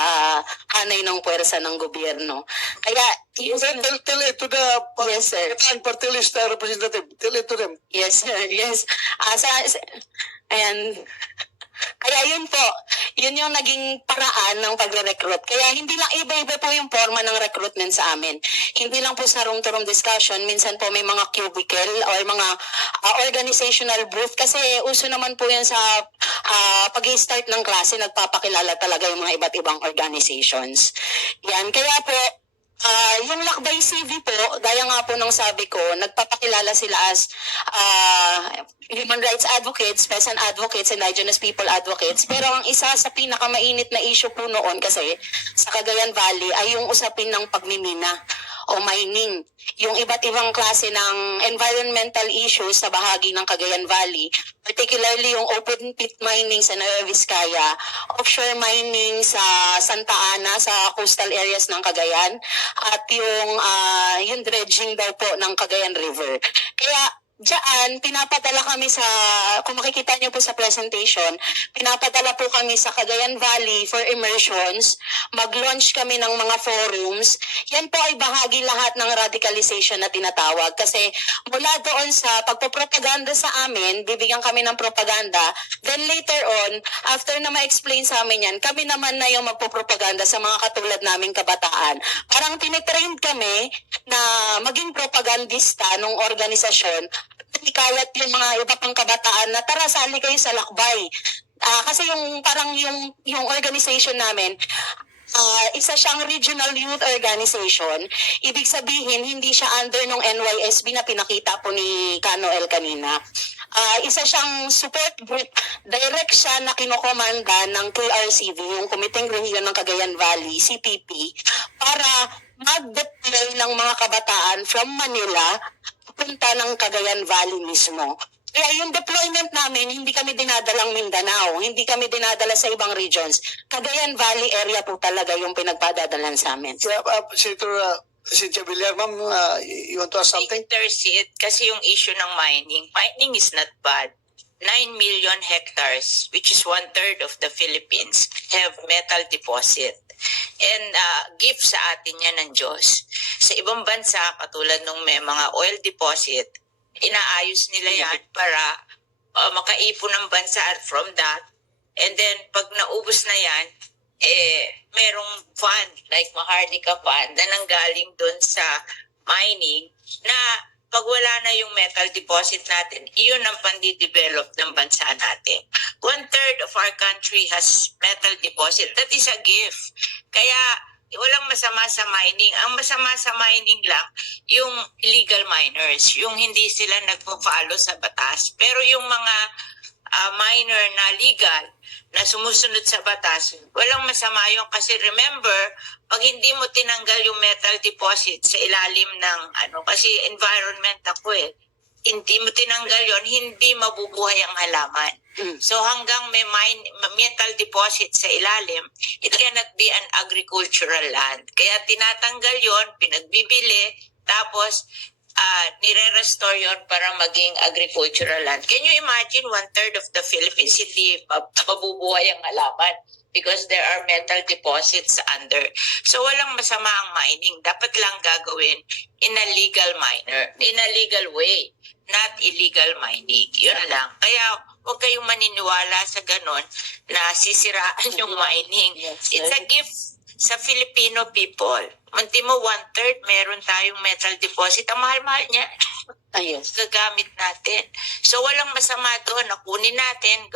hanay ng puwersa ng gobyerno. Kaya, Tell it to the Yes, sir. Kabataan Party List representative. Tell it to them. yes, sir, yes. Ayan. Kaya yun po, yun yung naging paraan ng pagre-recruit. Kaya hindi lang iba-iba po yung forma ng recruitment sa amin. Hindi lang po sa room-to-room discussion, minsan po may mga cubicle or mga organizational booth kasi uso naman po yan sa pag-i-start ng klase, nagpapakilala talaga yung mga iba't ibang organizations. Yan, kaya po, yung Lakbay CV po, gaya nga po ng sabi ko, nagpapakilala sila as human rights advocates, peasant advocates, indigenous people advocates. Pero ang isa sa pinakamainit na issue po noon kasi sa Cagayan Valley ay yung usapin ng pagmimina o mining. Yung iba't ibang klase ng environmental issues sa bahagi ng Cagayan Valley, particularly yung open pit mining sa Nueva Vizcaya, offshore mining sa Santa Ana, sa coastal areas ng Cagayan, at yung dredging daw po ng Cagayan River. Kaya diyan, pinapadala kami sa, kung makikita niyo po sa presentation, pinapadala po kami sa Cagayan Valley for immersions. Mag-launch kami ng mga forums. Yan po ay bahagi lahat ng radicalization na tinatawag. Kasi mula doon sa pagpapropaganda sa amin, bibigyan kami ng propaganda. Then later on, after na ma-explain sa amin yan, kami naman na yung magpapropaganda sa mga katulad naming kabataan. Parang tinitrain kami na maging propagandista ng organisasyon. Ikalat yung mga iba pang kabataan na tara sali kayo sa lakbay. Kasi yung parang yung organization namin, isa siyang regional youth organization. Ibig sabihin, hindi siya under ng NYSB na pinakita po ni Kano El kanina. Isa siyang support group, direct siya na kinokomanda ng KRCV, yung Kumiteng Rehiyon ng Cagayan Valley, CPP, para mag-deploy ng mga kabataan from Manila punta ng Cagayan Valley mismo. Kaya yung deployment namin, hindi kami dinadalang Mindanao, hindi kami dinadala sa ibang regions. Cagayan Valley area po talaga yung pinagpadadalan sa amin. Yeah, Senator Cynthia Villar, ma'am, you want to ask something? Interseed, kasi yung issue ng mining is not bad. 9 million hectares, which is 1/3 of the Philippines, have metal deposit. And gift sa atin yan ng Diyos. Sa ibang bansa, katulad nung may mga oil deposit, inaayos nila yan para makaipon ng bansa from that. And then, pag naubos na yan, merong fund, like Maharlika Fund, na nanggaling dun sa mining, na pag wala na yung metal deposit natin, iyon ang pandi-develop ng bansa natin. 1/3 of our country has metal deposit. That is a gift. Kaya walang masama sa mining. Ang masama sa mining lang, yung illegal miners, yung hindi sila nagpo-follow sa batas. Pero yung mga miner na legal, na sumusunod sa batas, walang masama yun. Kasi remember, pag hindi mo tinanggal yung metal deposit sa ilalim ng kasi environment ako hindi mo tinanggal yon, hindi mabubuhay ang halaman. So hanggang may metal deposit sa ilalim, it cannot be an agricultural land. Kaya tinatanggal yon, pinagbibili, tapos nire-restore yon para maging agricultural land. Can you imagine 1/3 of the Philippines hindi mabubuhay ang halaman because there are metal deposits under. So walang masama ang mining. Dapat lang gagawin in a legal way, not illegal mining. Yun lang. Kaya huwag kayong maniniwala sa ganon na sisiraan yung mining. It's a gift sa Filipino people. Manti mo 1/3 meron tayong metal deposit. Ang mahal-mahal niya. Ayun. Gagamit natin. So walang masama doon. Nakunin natin,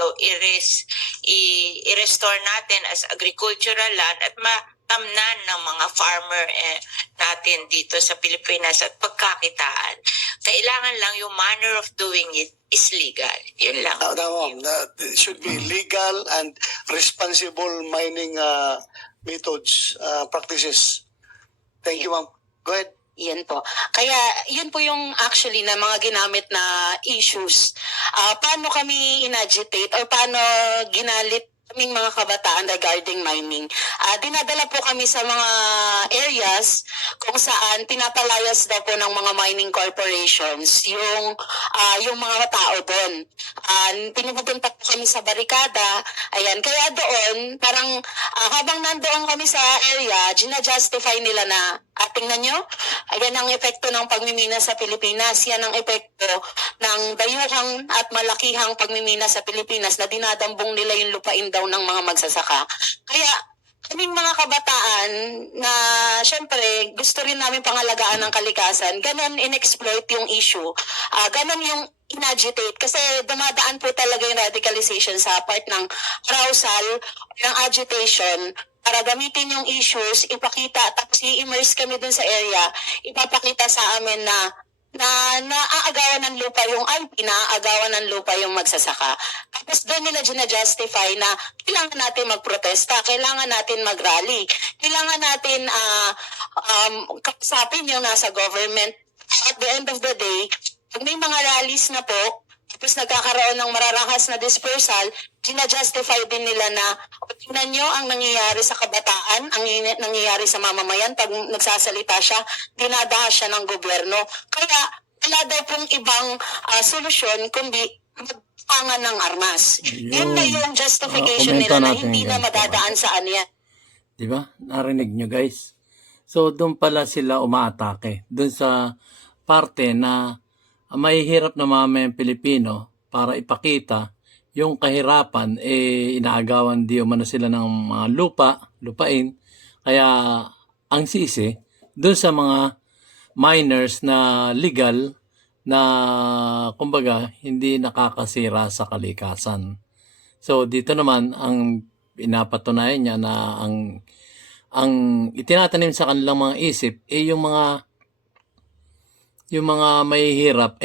i-restore natin as agricultural land at matamnan ng mga farmer natin dito sa Pilipinas at pagkakitaan. Kailangan lang yung manner of doing it is legal. Yun lang. It should be legal and responsible mining methods, practices. Thank you, ma'am. Go ahead. Yan po. Kaya yun po yung actually na mga ginamit na issues. Paano kami inagitate or paano ginalit kaming mga kabataan regarding mining. Dinadala po kami sa mga areas kung saan pinapalayas daw po ng mga mining corporations yung mga tao doon. Pinupunta po kami sa barikada. Ayan, kaya doon parang habang nandoon kami sa area, gina-justify nila na tingnan nyo, ayan ang epekto ng pagmimina sa Pilipinas. Yan ang epekto ng dayuhang at malakihang pagmimina sa Pilipinas na dinadambong nila yung lupain daw ng mga magsasaka. Kaya kaming mga kabataan na syempre gusto rin namin pangalagaan ng kalikasan, ganun in-exploit yung issue. Ganun yung inagitate kasi dumadaan po talaga yung radicalization sa part ng carousal ng agitation para gamitin yung issues, ipakita, tapos i-immerse kami dun sa area, ipapakita sa amin na naaagawan ng lupa yung pinaagawan ng lupa yung magsasaka. Tapos doon nila justify na kailangan natin magprotesta, kailangan natin mag-rally, kailangan natin kausapin yung nasa government. At the end of the day, pag may mga rallies na po, tapos nagkakaroon ng mararahas na dispersal, gina-justify din nila na tingnan nyo ang nangyayari sa kabataan, ang nangyayari sa mamamayan. Pag nagsasalita siya, dinadaha siya ng gobyerno. Kaya wala daw pong ibang solusyon kundi magpangan ng armas. Yun na yung justification Komento nila na natin hindi na yan. madadaan sa anya. Di ba? Narinig nyo guys. So doon pala sila umaatake. Doon sa parte na mahihirap na mamayang Pilipino para ipakita yung kahirapan, inaagawan di umano sila ng mga lupain. Kaya ang sisi doon sa mga miners na legal na kumbaga hindi nakakasira sa kalikasan. So dito naman ang pinapatunayan niya na ang itinatanim sa kanilang mga isip yung mga mahihirap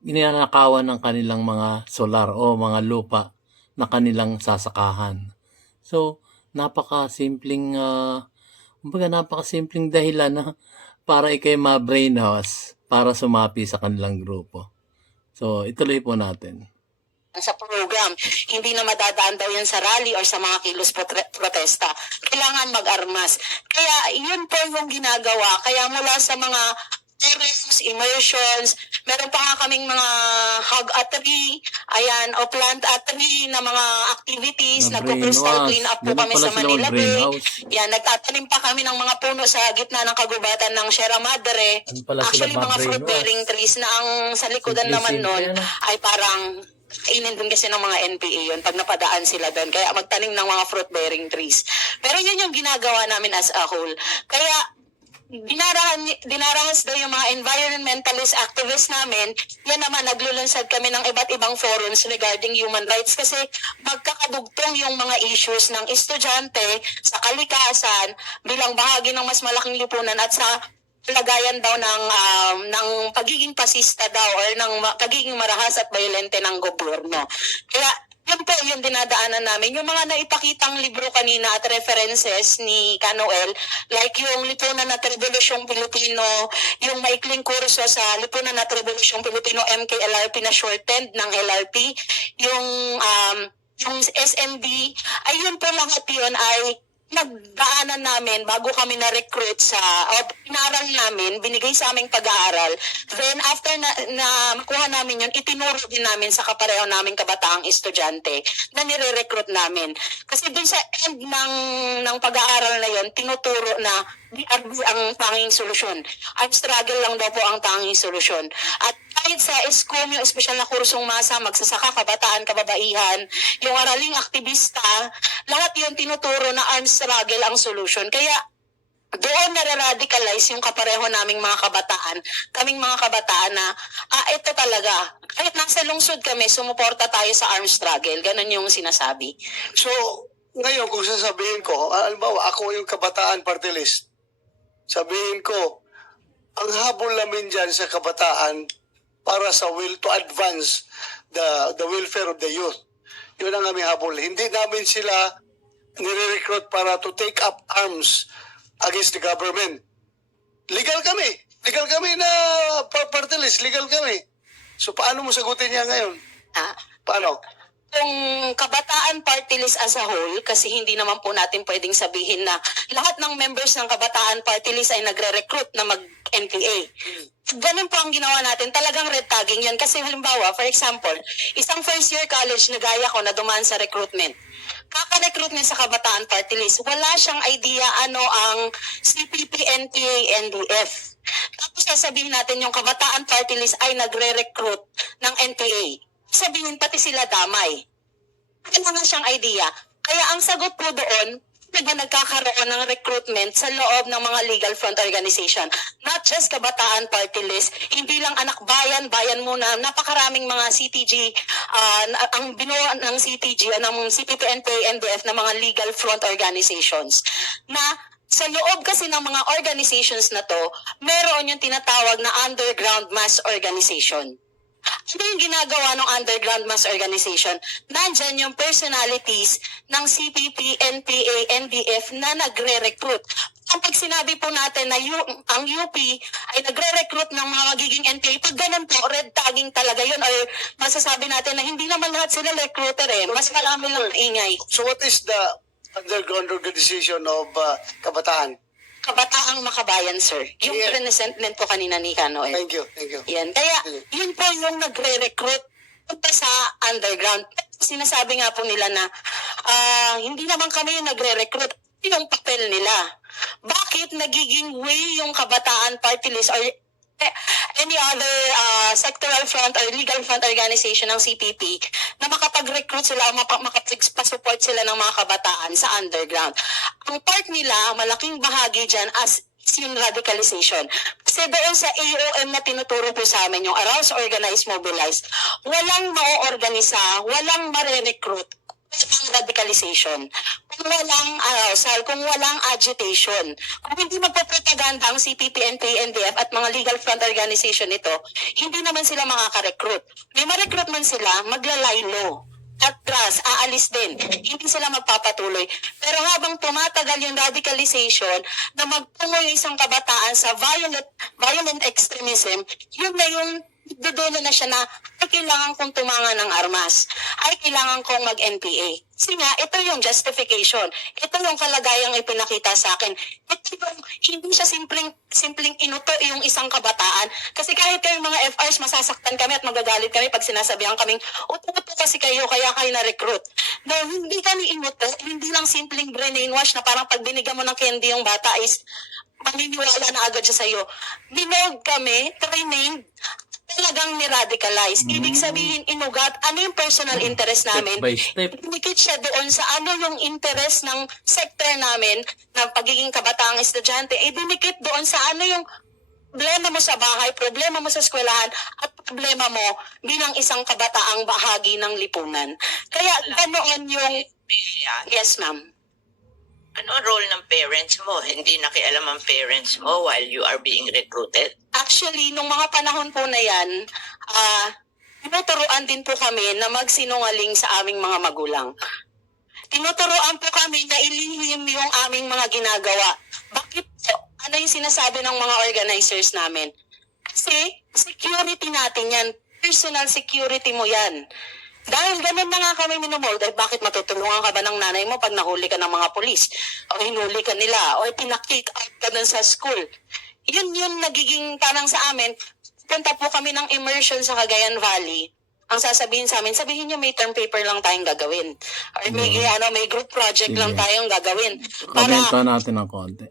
ninanakawan ng kanilang mga solar o mga lupa na kanilang sasakahan. So napakasimpleng dahilan na para ikay ma-brainwash para sumapi sa kanilang grupo. So ituloy po natin. Sa program, hindi na madadaan daw yan sa rally or sa mga kilos protesta. Kailangan mag-armas. Kaya yun po yung ginagawa. Kaya mula sa mga terrace, immersions, meron pa nga kaming mga hog-attery, ayan, o plant attery na mga activities, nagpo-crystal clean up po kami sa Manila Bay. Yan, nagtatanim pa kami ng mga puno sa gitna ng kagubatan ng Sierra Madre. Actually, mga fruit-bearing trees na ang sa likodan naman nun ay parang kainin din kasi ng mga NPA yun pag napadaan sila doon. Kaya magtanim ng mga fruit-bearing trees. Pero yun yung ginagawa namin as a whole. Kaya dinarahas daw yung mga environmentalist activists namin. Yan naman, naglulunsad kami ng iba't ibang forums regarding human rights kasi magkakadugtong yung mga issues ng estudyante sa kalikasan bilang bahagi ng mas malaking lipunan at sa lagayan daw ng pagiging pasista daw or ng pagiging marahas at bayolente ng gobyerno. Kaya yun po yung dinadaanan namin. Yung mga naipakitang libro kanina at references ni Kanoel, like yung Lipunan at Rebolusyong Pilipino, yung maikling kurso sa Lipunan at Rebolusyong Pilipino MKLRP na shortened ng LRP, yung SND, ayun po lahat yun ay nagdaanan namin bago kami na-recruit o inaral namin, binigay sa aming pag-aaral. Then after na makuha namin yun, itinuro din namin sa kapareho naming kabataang estudyante na nire-recruit namin. Kasi dun sa end ng pag-aaral na yun, tinuturo na DRB ang tanging solusyon. Armed struggle lang daw po ang tanging solusyon. At kahit sa ESCOM, yung espesyal na kursong masa, magsasaka, kabataan, kababaihan, yung araling aktivista, lahat yun tinuturo na armed struggle ang solusyon. Kaya doon nare-radicalize yung kapareho naming mga kabataan, kaming mga kabataan na, ito talaga, kahit nasa lungsod kami, sumuporta tayo sa armed struggle. Ganun yung sinasabi. So, ngayon kung sasabihin ko, halimbawa ako yung kabataan party list, sabihin ko, ang habol namin dyan sa kabataan para sa will to advance the welfare of the youth. Yun ang aming habol. Hindi namin sila nire-recruit para to take up arms against the government. Legal kami. Legal kami na party list. Legal kami. So paano mo sagutin niya ngayon? Paano? Kung kabataan party list as a whole, kasi hindi naman po natin pwedeng sabihin na lahat ng members ng kabataan party list ay nagre-recruit na mag-NPA. Ganun po ang ginawa natin. Talagang red tagging yan. Kasi halimbawa, for example, isang first year college na gaya ko na dumaan sa recruitment. Kaka-recruit niya sa kabataan party list. Wala siyang idea ano ang CPP, NPA, NDF. Tapos sasabihin natin yung kabataan party list ay nagre-recruit ng NPA. Sabihin pati sila damay. Wala nga siyang idea. Kaya ang sagot po doon, diba nagkakaroon ng recruitment sa loob ng mga legal front organization. Not just kabataan party list, hindi lang anak bayan, bayan muna, napakaraming mga CTG, ang binuo ng CTG, ng CPP, NPA, NDF na mga legal front organizations na sa loob kasi ng mga organizations na to, meron yung tinatawag na underground mass organization. Ano yung ginagawa ng underground mass organization? Nandyan yung personalities ng CPP, NPA, NDF na nagre-recruit. Ang pag sinabi po natin na ang UP ay nagre-recruit ng mga magiging NPA, pag ganun po, red tagging talaga yun. Or masasabi natin na hindi naman lahat sila recruiter mas marami lang ingay. So what is the underground organization of kabataan? Kabataang Makabayan, sir. Yung Yeah. presentment po kanina ni Kanoel. Thank you, thank you. Yan. Kaya, yun po yung nagre-recruit punta sa underground. Sinasabi nga po nila na hindi naman kami yung nagre-recruit, yung papel nila. Bakit nagiging way yung Kabataan Party List or any other sectoral front or legal front organization ng CPP na makapag-recruit sila, makapag-support sila ng mga kabataan sa underground? Ang part nila, malaking bahagi dyan as yung radicalization. Kasi doon sa AOM na tinuturo po sa amin, yung Arouse, Organize, Mobilize, walang ma-organisa, walang mare-recruit, walang radicalization, kung walang arousal, kung walang agitation. Kung hindi magpapropaganda ang CPP, NPA, NDF at mga legal front organization nito, hindi naman sila makaka-recruit. May ma-recruit man sila, maglalaylo. Atras, aalis din. Hindi sila magpapatuloy. Pero habang tumatagal yung radicalization na magtungo yung isang kabataan sa violent extremism, yun na yung dudulo na siya na ay kailangan kong tumanga ng armas. Ay kailangan kong mag-NPA. Kasi nga, ito yung justification. Ito yung kalagayang ipinakita sa akin. Ito yung, hindi siya simpleng inuto yung isang kabataan. Kasi kahit kayong mga FRs, masasaktan kami at magagalit kami pag sinasabihan kaming, uto-uto kasi kayo, kaya kayo na-recruit. No, hindi kami inuto, hindi lang simpleng brainwash na parang pag binigyan mo ng candy yung bata is maniniwala na agad siya sa'yo. Binog kami, trained, talagang ni-radicalize. Ibig sabihin, inugat, ano yung personal interest namin? Step by step. Inikit siya doon sa ano yung interest ng sector namin ng pagiging kabataang estudyante. Dinikit doon sa ano yung problema mo sa bahay, problema mo sa eskwelahan, at problema mo bilang isang kabataang bahagi ng lipunan. Kaya ganoon yung... Yes, ma'am. Ano ang role ng parents mo? Hindi nakialam ang parents mo while you are being recruited? Actually, nung mga panahon po na yan, tinuturuan din po kami na magsinungaling sa aming mga magulang. Tinuturuan po kami na ilihim yung aming mga ginagawa. Bakit po? Ano yung sinasabi ng mga organizers namin? Kasi security natin yan. Personal security mo yan. Dahil ganun na nga kami minumol, dahil bakit matutulungan ka ba ng nanay mo pag nahuli ka ng mga polis? O hinuli ka nila? O pinakick out ka dun sa school? Yun nagiging parang sa amin, punta po kami ng immersion sa Cagayan Valley. Ang sasabihin sa amin, sabihin nyo may term paper lang tayong gagawin. Or may group project lang tayong gagawin. Komento natin ng konti.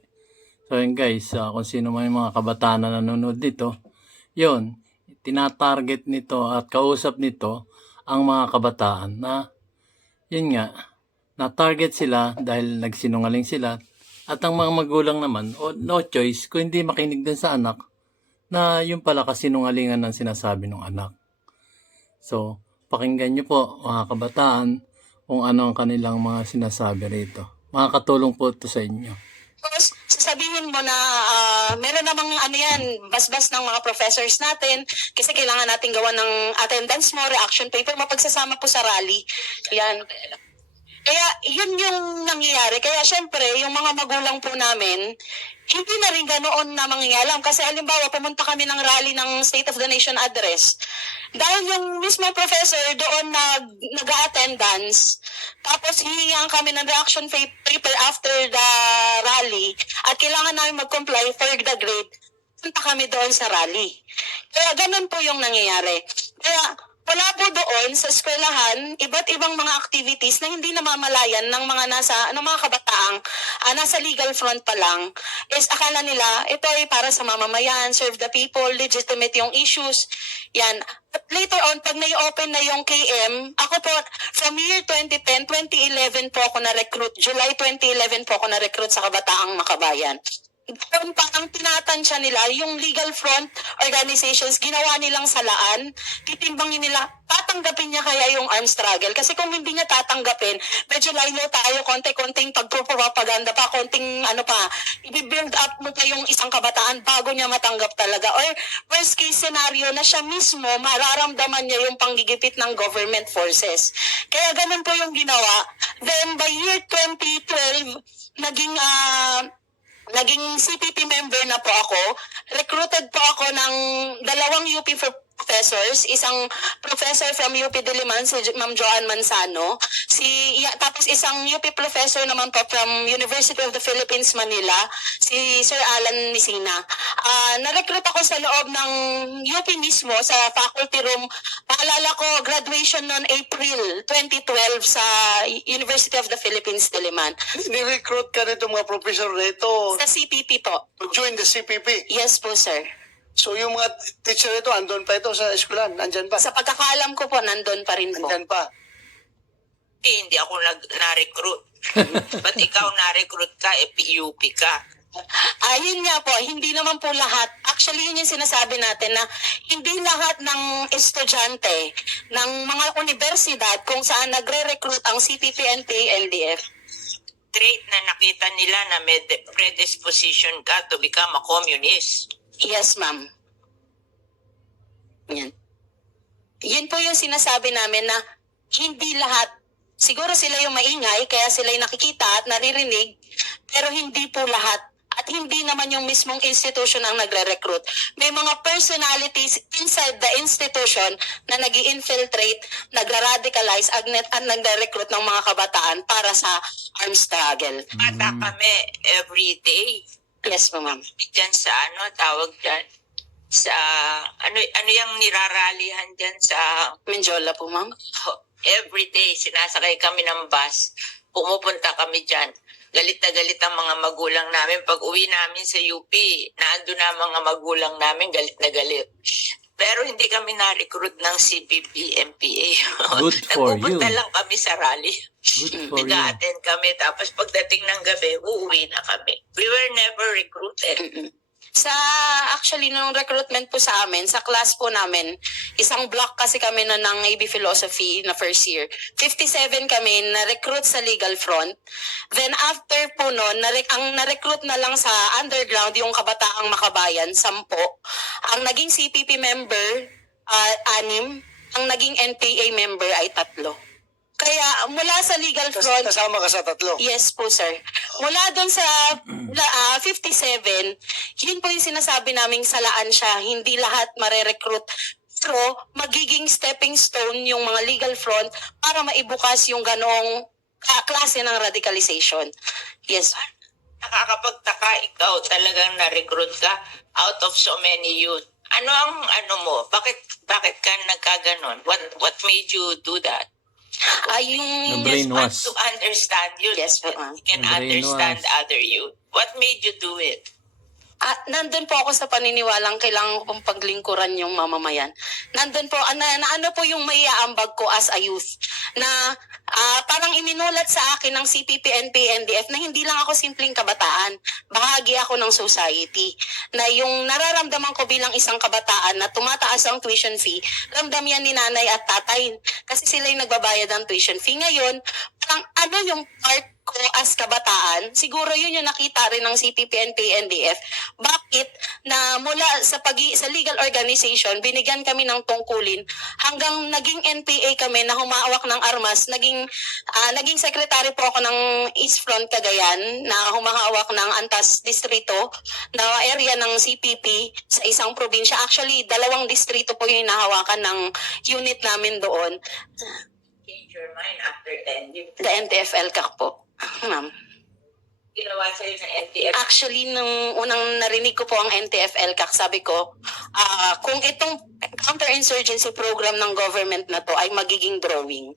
So yun guys, kung sino may mga kabataan na nanonood dito, yun, tinatarget nito at kausap nito ang mga kabataan na yun nga, na-target sila dahil nagsinungaling sila at ang mga magulang naman, no choice kung hindi makinig din sa anak na yung pala kasinungalingan ng sinasabi ng anak. So, pakinggan nyo po mga kabataan kung ano ang kanilang mga sinasabi rito. Makakatulong po ito sa inyo. Tapos, sasabihin mo na meron namang basbas ng mga professors natin kasi kailangan natin gawa ng attendance mo, reaction paper, mapagsasama po sa rally. Yan. Kaya yun yung nangyayari. Kaya syempre, yung mga magulang po namin, hindi na rin ganoon na mangyayalam. Kasi alimbawa, pumunta kami ng rally ng State of the Nation address. Dahil yung mismong professor doon nag-attendance, tapos hihingihan kami ng reaction paper after the rally, at kailangan namin mag-comply for the grade, punta kami doon sa rally. Kaya ganun po yung nangyayari. Kaya wala po doon sa eskwelahan iba't ibang mga activities na hindi namamalayan ng mga mga kabataang nasa legal front pa lang is akala nila ito ay para sa mamamayan, serve the people, legitimate yung issues. Yan. But later on, pag nai-open na yung KM, ako po, from year 2010, 2011 po ako na-recruit. July 2011 po ako na-recruit sa Kabataang Makabayan. Doon parang tinatansya nila yung legal front organizations, ginawa nilang salaan, titimbangin nila, tatanggapin niya kaya yung armed struggle. Kasi kung hindi niya tatanggapin, medyo lalo tayo, konti-konting pagpropaganda pa, konting i-build up mo pa yung isang kabataan bago niya matanggap talaga. Or worst case scenario na siya mismo, mararamdaman niya yung panggigipit ng government forces. Kaya ganun po yung ginawa. Then by year 2012, naging CPP member na po ako. Recruited po ako ng 2 UP professors, isang professor from UP Diliman, si Ma'am Joanne Manzano, tapos isang UP professor naman po from University of the Philippines, Manila, si Sir Alan Nisina. Na-recruit ako sa loob ng UP mismo sa faculty room. Paalala ko, graduation noon April 2012 sa University of the Philippines, Diliman. Ni-recruit ka nito mga professor rito Sa CPP po. to join the CPP. Yes po, sir. So yung mga teacher nito, andun pa ito sa eskwelahan? Andyan pa? Sa pagkakaalam ko po, nandun pa rin po. Andyan pa? Hindi ako na-recruit. Ba't ikaw na-recruit ka, PUP ka? Yun nga po, hindi naman po lahat. Actually, yun yung sinasabi natin na hindi lahat ng estudyante ng mga universidad kung saan nagre-recruit ang CPP, NPA, LDF. Trait na nakita nila na may predisposition ka to become a communist. Yes, ma'am. Yan. Yun po yung sinasabi namin na hindi lahat, siguro sila yung maingay, kaya sila yung nakikita at naririnig, pero hindi po lahat. At hindi naman yung mismong institution ang nagre-recruit. May mga personalities inside the institution na nag-i-infiltrate, nagra-radicalize at nagre-recruit ng mga kabataan para sa armed struggle. Bata kami every day. Yes po, ma'am. Diyan sa tawag dyan, sa, ano yung niraralihan dyan sa, Menjola po, ma'am. every day, sinasakay kami ng bus, pumupunta kami dyan. Galit na galit ang mga magulang namin. Pag uwi namin sa UP, naando na mga magulang namin, galit na galit. Pero hindi kami na-recruit ng CPP, MPA. Good for you. Nagpupunta lang kami sa rally. Good for you. Nag-a-attend kami, tapos pagdating ng gabi, uuwi na kami. We were never recruited. Actually, nung recruitment po sa amin, sa class po namin, isang block kasi kami na ng AB Philosophy na first year. 57 kami na-recruit sa legal front. Then after po nun, ang na-recruit na lang sa underground, yung Kabataang Makabayan, 10. Ang naging CPP member, 6. Ang naging NPA member ay 3. Kaya mula sa legal front, Kasama ka sa 3. yes po, sir. Mula doon sa 57, yun po yung sinasabi naming salaan siya. Hindi lahat mare-recruit. Pero magiging stepping stone yung mga legal front para maibukas yung ganong klase ng radicalization. Yes. Nakakapagtaka, ikaw talagang na-recruit ka out of so many youth. Ano ang mo? Bakit ka nagkaganon? What made you do that? Yung Na-brainwash. To understand you. Yes, ma'am. You can Na-brainwash. understand other youth. What made you do it? Nandun po ako sa paniniwalang kailangan ko pong paglingkuran yung mamamayan. Nandun po, ano po yung may aambag ko as a youth. Na parang iminulat sa akin ng CPP, NPA, NDF na hindi lang ako simpleng kabataan. Bahagi ako ng society. Na yung nararamdaman ko bilang isang kabataan na tumataas ang tuition fee, ramdam yan ni nanay at tatay. Kasi sila yung nagbabayad ng tuition fee. Ngayon, parang ano yung part ko as kabataan, siguro yun yung nakita rin ng CPP, NPA, NDF. Bakit na mula sa legal organization, binigyan kami ng tungkulin hanggang naging NPA kami na humawak ng armas, naging secretary po ako ng East Front Cagayan na humahawak ng Antas Distrito na area ng CPP sa isang probinsya. Actually, 2 distrito po yung nahawakan ng unit namin doon. Change your mind after 10 years. The NTFL CAC po. Ma'am. Ginawa sa'yo ng NTF. Actually, nung unang narinig ko po ang NTFL CAC, sabi ko, kung itong counterinsurgency program ng government na to ay magiging drawing,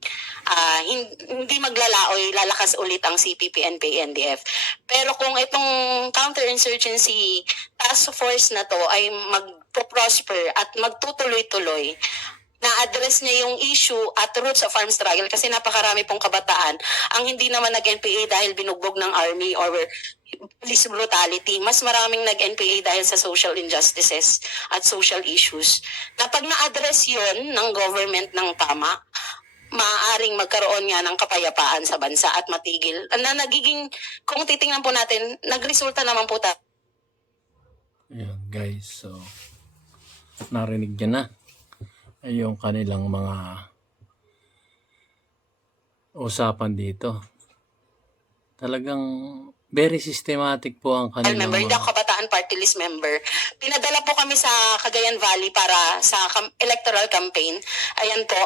hindi maglalaoy, lalakas ulit ang CPP, NPA, NDF. Pero kung itong counterinsurgency task force na to ay magpo-prosper at magtutuloy-tuloy, na-address niya yung issue at roots of armed struggle kasi napakarami pong kabataan ang hindi naman nag-NPA dahil binugbog ng army or police brutality. Mas maraming nag-NPA dahil sa social injustices at social issues. Na pag na-address yun ng government ng tama, maaaring magkaroon nga ng kapayapaan sa bansa at matigil. Na nagiging, kung titingnan po natin, nagresulta naman po tayo. Ayan guys, so narinig niya na yung kanilang mga usapan dito. Talagang very systematic po ang kanilang Member, hindi ako kabataan kabataan party list member. Pinadala po kami sa Cagayan Valley para sa electoral campaign. Ayan po,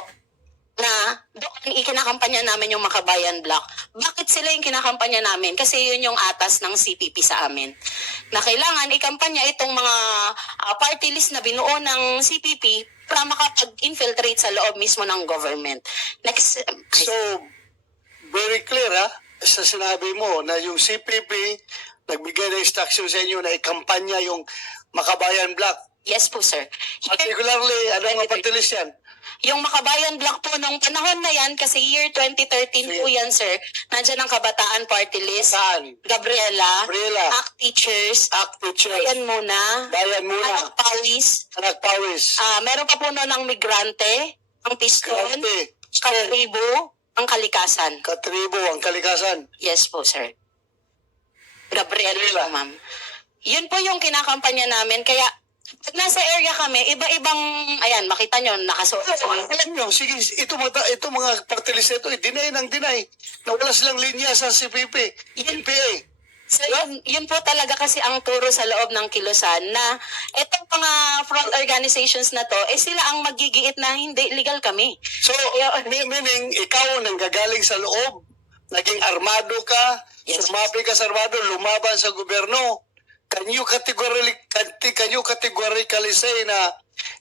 na doon ikinakampanya namin yung Makabayan Block. Bakit sila yung kinakampanya namin? Kasi yun yung atas ng CPP sa amin. Na kailangan ikampanya itong mga party list na binuo ng CPP para makapag-infiltrate sa loob mismo ng government. Next, So, very clear ha, sa sinabi mo na yung CPP nagbigay ng instruction sa inyo na ikampanya yung Makabayan Block. yes po, sir. Particularly, ano mga party list yan? Yung Makabayan Block po nung panahon na yan, kasi year 2013 po yan, sir, nandiyan ang Kabataan Party List. Saan? Gabriela, Gabriela. ACT Teachers, Act Teachers. Bayan Muna, Bayan Muna. Anak Pawis, Anak Pawis. meron pa po noon ang Migrante, ang Piston, Grante. Katribo, ang Kalikasan. Katribo, ang Kalikasan. Yes po, sir. Gabriela Gabriela. po, ma'am. Yun po yung kinakampanya namin, kaya pag nasa area kami, iba-ibang, ayan, makita nyo, nakasuot. Alam nyo, sige, ito mga party list ito, deny ng deny. Na wala silang linya sa CPP, NPA. So, yun po talaga kasi ang turo sa loob ng Kilusan na itong mga front organizations na to, sila ang magigiit na hindi legal kami. So, meaning, ikaw nang gagaling sa loob, naging armado ka, Yes. sumabi ka sa armado, lumaban sa gobyerno. Can you categorically say na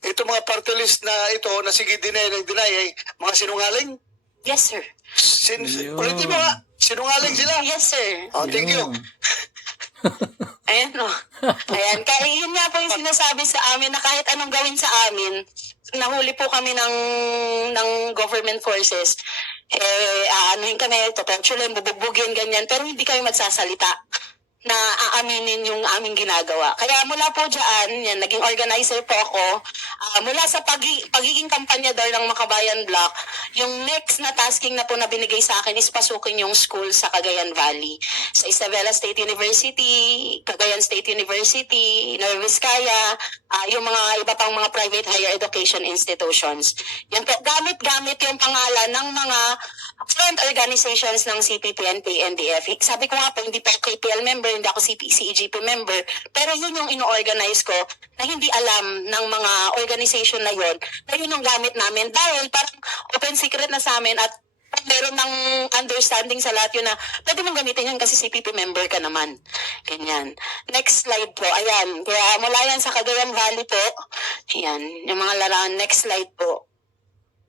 ito mga party list na ito na sige deny ng deny ay mga sinungaling? Yes, sir. Yun. Ulitin mo nga, sinungaling sila. Yes, sir. Oh, thank you. Yun. Ayan, no. Ayan, kaya yun nga po yung sinasabi sa amin na kahit anong gawin sa amin, nahuli po kami ng government forces, aanuhin kami, torturin, bubugbugin, ganyan, pero hindi kami magsasalita na aaminin yung aming ginagawa. Kaya mula po dyan, yan, naging organizer po ako. Mula sa pagiging kampanyador ng Makabayan Block, yung next na tasking na po na binigay sa akin is pasukin yung school sa Cagayan Valley. Sa Isabela State University, Cagayan State University, Nueva Vizcaya, yung mga iba pang mga private higher education institutions. Yan po, gamit-gamit yung pangalan ng mga front organizations ng CPP, NPA, NDF. Sabi ko nga po, hindi pa ako KPL member, hindi ako CEGP member, pero yun yung ino-organize ko na hindi alam ng mga organization na yun, na yun yung gamit namin dahil parang open secret na sa amin at meron ng understanding sa lahat yun na pwede mong gamitin yun kasi CPP member ka naman. Ganyan. Next slide po. Ayan. Kaya mula yan sa Cagayan Valley po. Ayan. Yung mga larangan. Next slide po.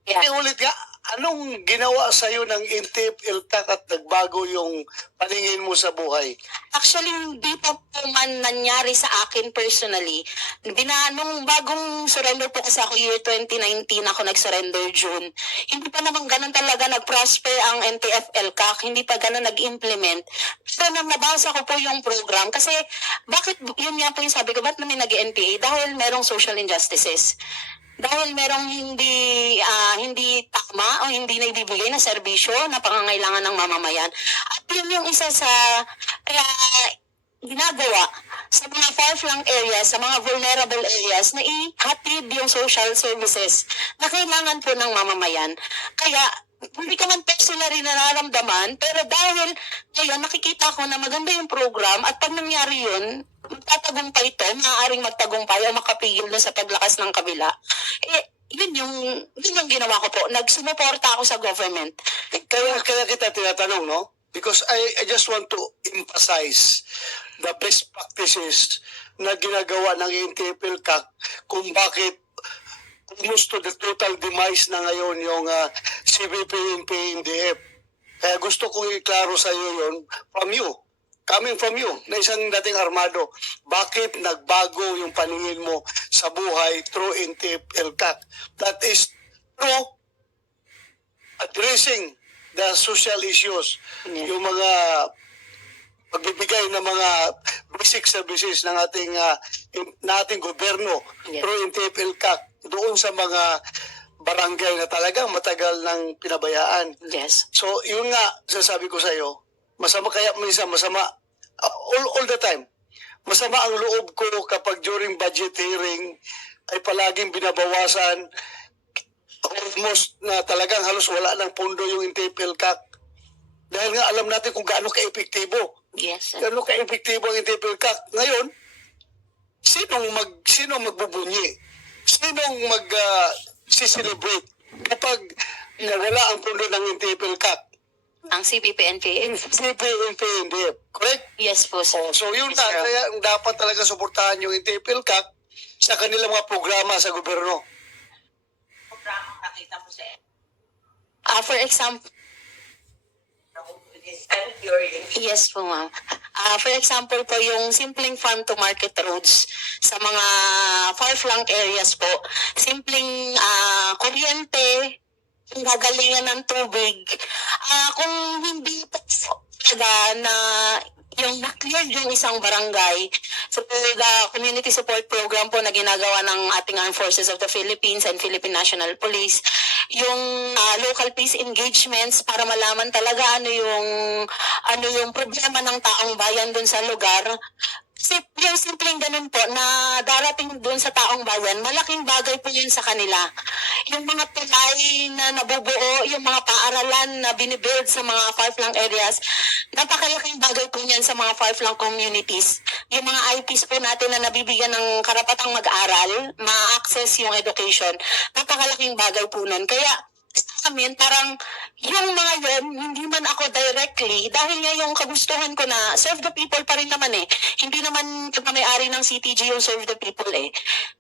Ayan. Ulit nga, anong ginawa sa'yo ng Intip, Iltak at nagbago yung paningin mo sa buhay? Actually, hindi pa po man nangyari sa akin personally. Nung bagong surrender po kasi ako year 2019, ako nag-surrender June. Hindi pa naman ganun talaga nag-prosper ang NTF-LCAC. Hindi pa ganun nag-implement. Pero nang nabasa ko po yung program, kasi bakit, yun nga po yung sabi ko, ba't namin nag-NPA? Dahil merong social injustices. Dahil merong hindi tama o hindi na ibibigay na serbisyo na pangangailangan ng mamamayan. At yun yung isa sa kaya ginagawa sa mga far-flung areas, sa mga vulnerable areas na ihatid yung social services na kailangan po ng mamamayan. Kaya hindi ka man personally nararamdaman, pero dahil ngayon nakikita ko na maganda yung program at pag nangyari yun, magtatagumpay ito, maaaring magtagumpay o makapigil na sa paglakas ng kabila. Yun yung ginawa ko po. Nagsumuporta ako sa government. Kaya kita tinatanong, no? Because I just want to emphasize the best practices na ginagawa ng Intip, Iltak kung bakit almost to the total demise na ngayon yung CBP, NPA, NDF. Kaya gusto kong iklaro sa iyo yun from you. Coming from you, na isang dating armado, bakit nagbago yung paningin mo sa buhay through Intip, Iltak? That is through addressing the social issues, Yeah. yung mga pagbibigay ng mga basic services ng ating gobyerno Yeah. through Intip, Iltak, doon sa mga barangay na talagang matagal ng pinabayaan. Yes. So, yun nga, sasabi ko sa iyo, masama kaya minsan, masama, all the time, masama ang loob ko kapag during budget hearing ay palaging binabawasan, almost na talagang halos wala ng pondo yung Intip, Iltak. Dahil nga alam natin kung gaano ka-epektibo. Yes. Gaano ka-epektibo ang Intip, Iltak. Ngayon, Sinong magbubunyi? Sinong si-celebrate kapag nawala ang pundo ng NTFL-CAC? Ang CPP-NPA. CPNP, correct? Yes po, sir. So yun Yes, na, sir. kaya dapat talaga suportahan yung NTFL-CAC sa kanilang mga programa sa gobyerno. Nakita mo sa For example, yes po, ma'am. For example po, yung simpleng farm to market roads sa mga far-flung areas po, simpleng kuryente, yung gagalingan ng tubig. Kung hindi po talaga na yung na-clear yung isang barangay, so the community support program po na ginagawa ng ating Armed Forces of the Philippines and Philippine National Police, yung local peace engagements para malaman talaga ano yung problema ng taong bayan dun sa lugar. Yung simpleng ganun po na darating dun sa taong bayan, malaking bagay po yun sa kanila. Yung mga tulay na nabubuo, yung mga paaralan na binibuild sa mga far-flung areas, napakalaking bagay po yan sa mga far-flung communities. Yung mga IPs po natin na nabibigyan ng karapatang mag-aral, ma-access yung education, napakalaking bagay po nun. Kaya sa amin, parang yung mga yun, hindi man ako directly, dahil nga yung kagustuhan ko na serve the people pa rin naman eh. Hindi naman pagmamayari ng CTG yung serve the people eh.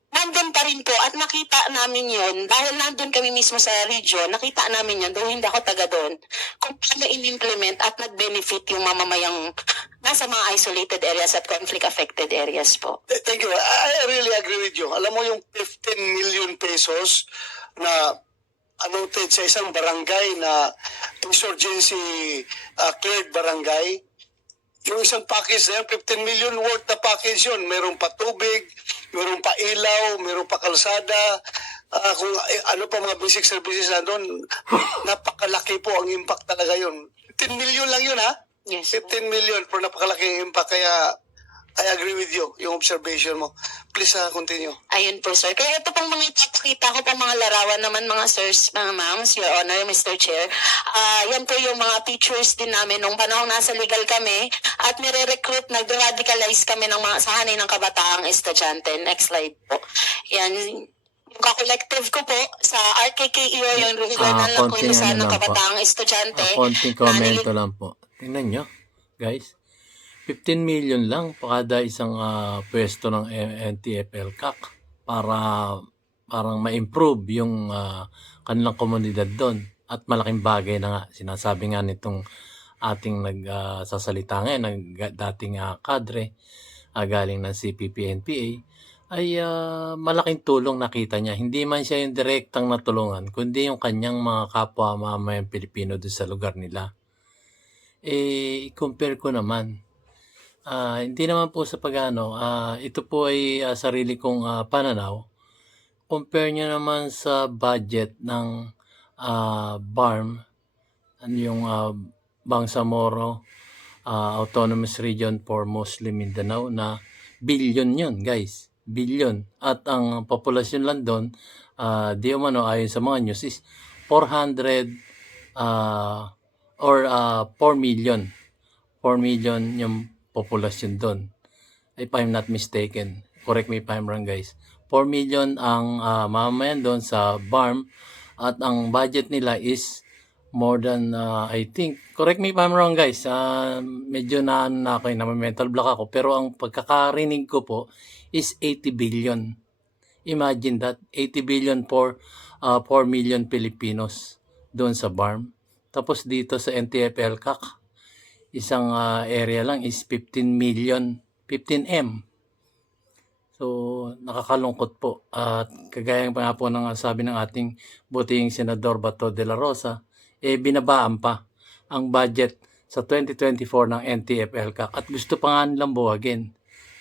Nandun pa rin po at nakita namin yun, dahil nandun kami mismo sa region, nakita namin yun, though hindi ako taga doon, kung paano in-implement at nag-benefit yung mamamayang nasa mga isolated areas at conflict-affected areas po. Thank you. I really agree with you. Alam mo yung 15 million pesos na allotted sa isang barangay na insurgency cleared barangay, yung isang package na yun, 15 million worth na package yun. Meron pa tubig, meron pa ilaw, meron pa kalsada, kung ano pa mga basic services na doon, napakalaki po ang impact talaga yun. 15 million lang yun, ha? Yes. 15 million for napakalaking impact. Kaya I agree with you, yung observation mo. Please continue. Ayun po, sir. Kaya ito pong mga ipapakita ko pong mga larawan naman, mga sirs, mga ma'ams, Your Honor, Mr. Chair. Yan po yung mga pictures din namin nung panahon nasa legal kami at nire-recruit, nag-radicalize kami ng mga sahanay ng kabataang estudyante. Next slide po. Yan, yung ka-collective ko po sa RKKEO, yung regional na konting kulusan ano ng lang po. kabataang estudyante. Konting komento lang po. Tingnan nyo, guys. 15 million lang kada isang pwesto ng NTFL-CAC para parang ma-improve yung kanilang komunidad doon. At malaking bagay na nga, sinasabi nga nitong ating nagsasalita ngayon, dating kadre, galing ng CPP-NPA, ay malaking tulong nakita niya. Hindi man siya yung direktang natulungan, kundi yung kanyang mga kapwa mamayang Pilipino doon sa lugar nila. I-compare ko naman. Hindi naman po sa pagano, ito po ay sarili kong pananaw. Compare nyo naman sa budget ng BARM, yung Bangsamoro Autonomous Region for Muslim Mindanao, na billion yun, guys. Billion. At ang populasyon lang doon, di umano ayon sa mga news, is 400 or 4 million. 4 million yung populasyon doon. If I'm not mistaken. Correct me if I'm wrong, guys. 4 million ang mamamayan doon sa BARM at ang budget nila is more than, I think, correct me if I'm wrong, guys. Medyo na ako, mental block ako. Pero ang pagkakarinig ko po is 80 billion. Imagine that. 80 billion for 4 million Filipinos doon sa BARM. Tapos dito sa NTFL-CAC, isang area lang is 15 million, 15M. So, nakakalungkot po. At kagaya pa nga po ng sabi ng ating buting Senador Bato de la Rosa, binabaan pa ang budget sa 2024 ng NTFL-CAC at gusto pa nga nilang buwagin.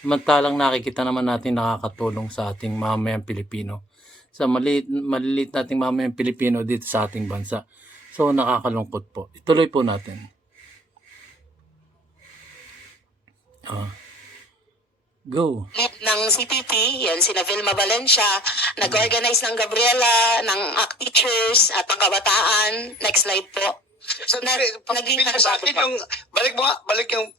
Samantalang nakikita naman natin nakakatulong sa ating mamayang Pilipino. Sa maliliit nating mamayang Pilipino dito sa ating bansa. So, nakakalungkot po. Ituloy po natin. Go. Ng CPP, yan, sina Vilma Valencia, nag-organize ng Gabriela, ng ACT Teachers at ng Kabataan. Next slide po. So, sa akin yung, balik yung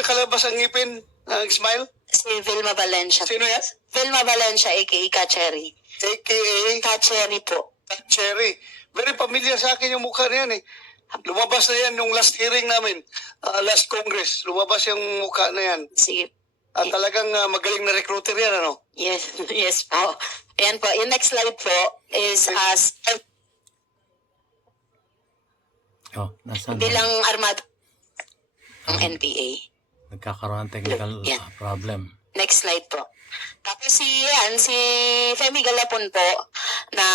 nakalabas ang ngipin, ang smile. Si Vilma Valencia. Sino yan? Vilma Valencia, aka Kacherry. AKA Kacherry po. Cherry. Very familiar sa akin yung mukha na yan eh. Lumabas na yan yung last hearing namin, last Congress. Lumabas yung mukha na yan. Sige. At talagang magaling na recruiter yan, ano? Yes, yes po. Ayan po. Yung next slide po is Oh, nasaan? bilang armado ng NPA. Nagkakaroon ng technical Yeah. problem. Next slide po. Tapos si Femi Galapon po na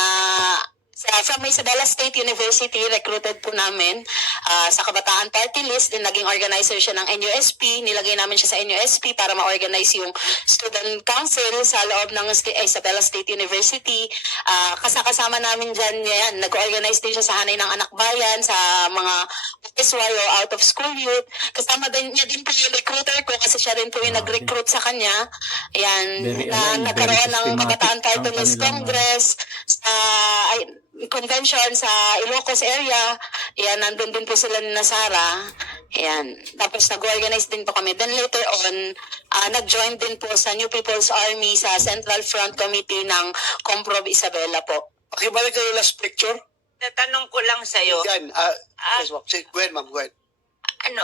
from Isabela State University, recruited po namin sa Kabataan Party List, din naging organizer siya ng NUSP, nilagay namin siya sa NUSP para ma-organize yung Student Council sa loob ng Isabela State University. Kasama namin dyan yan, nag-organize din siya sa Hanay ng Anak Bayan, sa mga SY o out of school youth. Kasama din niya din po yung recruiter ko kasi siya rin po yung nag-recruit sa kanya. Ayan, Very na aligned, nagkaroon very ng Kabataan systematic Party ang List kanilang, Congress, sa convention sa Ilocos area. Ayan, nandun din po sila ni Nasara. Ayan. Tapos nag-organize din po kami. Then later on, nag-join din po sa New People's Army sa Central Front Committee ng Comprov Isabela po. Pakibalik kayo last picture. Natanong ko lang sa'yo, Yan. Yes, ma'am. Sige, go ahead, ma'am. Go ahead. ano,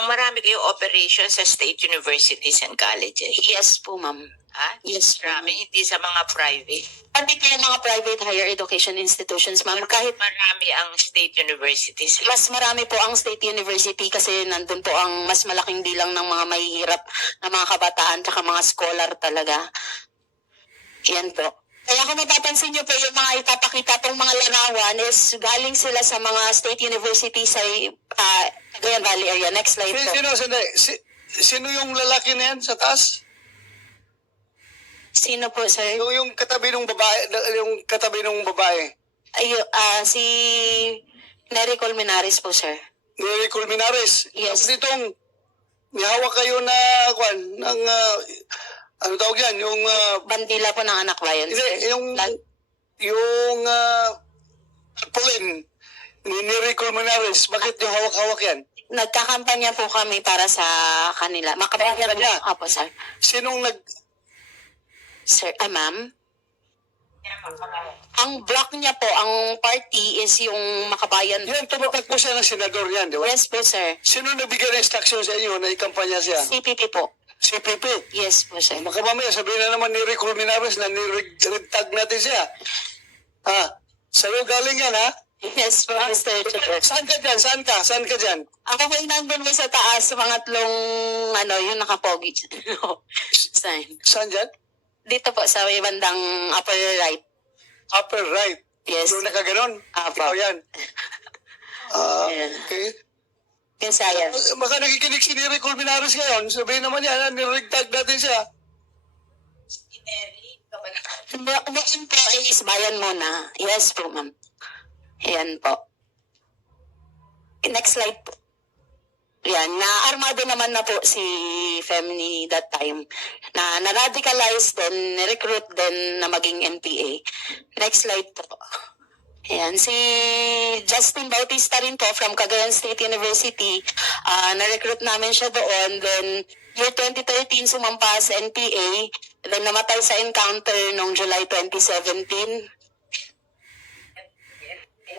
ang marami kayong operations sa state universities and colleges. Yes po, ma'am. Ha? Yes, Marami, hindi sa mga private. Pati po yung mga private higher education institutions, ma'am. Kahit Marami ang state universities. mas marami po ang state university kasi nandun po ang mas malaking bilang ng mga mahihirap na mga kabataan at mga scholar talaga. Yan po. Kaya kung mapapansin nyo po yung mga ipapakita pong mga larawan is galing sila sa mga state universities sa Cagayan Valley area. Next slide po. Sino yung lalaki na yan sa taas? Sino po, sir? Yung katabi ng babae, yung katabi ng babae. Si Nery Colmenares po, sir. Ni Culminares. Yes. Tapos itong, nihawak kayo na, ng, ano tawag yan? Yung, Bandila po ng anak bayan, hindi, sir. yung, Pauline, ni Nery Culminares. Bakit yung hawak-hawak yan? Nagkakampanya po kami para sa kanila. Makabayan Kanya? Apo, sir. Sinong Sir, ma'am? Ang block niya po, ang party is yung Makabayan. yan, tumatakbo siya ng senador yan, di ba? Yes po, sir. Sino nabigyan ng instruction sa inyo na ikampanya siya? CPP po. Si Pepe. Yes po, sir. Makamamaya, sabihin na naman ni Rick Culminares na ni-tag natin siya. Sa'yo galing yan, ha? Yes po, Mr. Chair. Saan ka dyan? Saan ka dyan? Ako po yung nandun mo sa taas, sa pangatlong, yung nakapogi. Sign. Saan dyan? Dito po sa may bandang upper right. Upper right. Yes. Yung nakaganon. Apo. Ikaw yan. Ayan. Okay. Pinsaya. Baka nakikinig si Rick Culminares ngayon. Sabihin naman yan, nirigtag natin siya. Noon po is bayan muna. Yes po, ma'am. Ayan po. Next slide po. Yan, na-armado naman na po si Femni that time. Na-radicalize din, recruit din na maging NPA. Next slide po. Ayan, si Justin Bautista rin po from Cagayan State University. Na-recruit namin siya doon. Then, year 2013, sumampa sa NPA. Then, namatay sa encounter noong July 2017.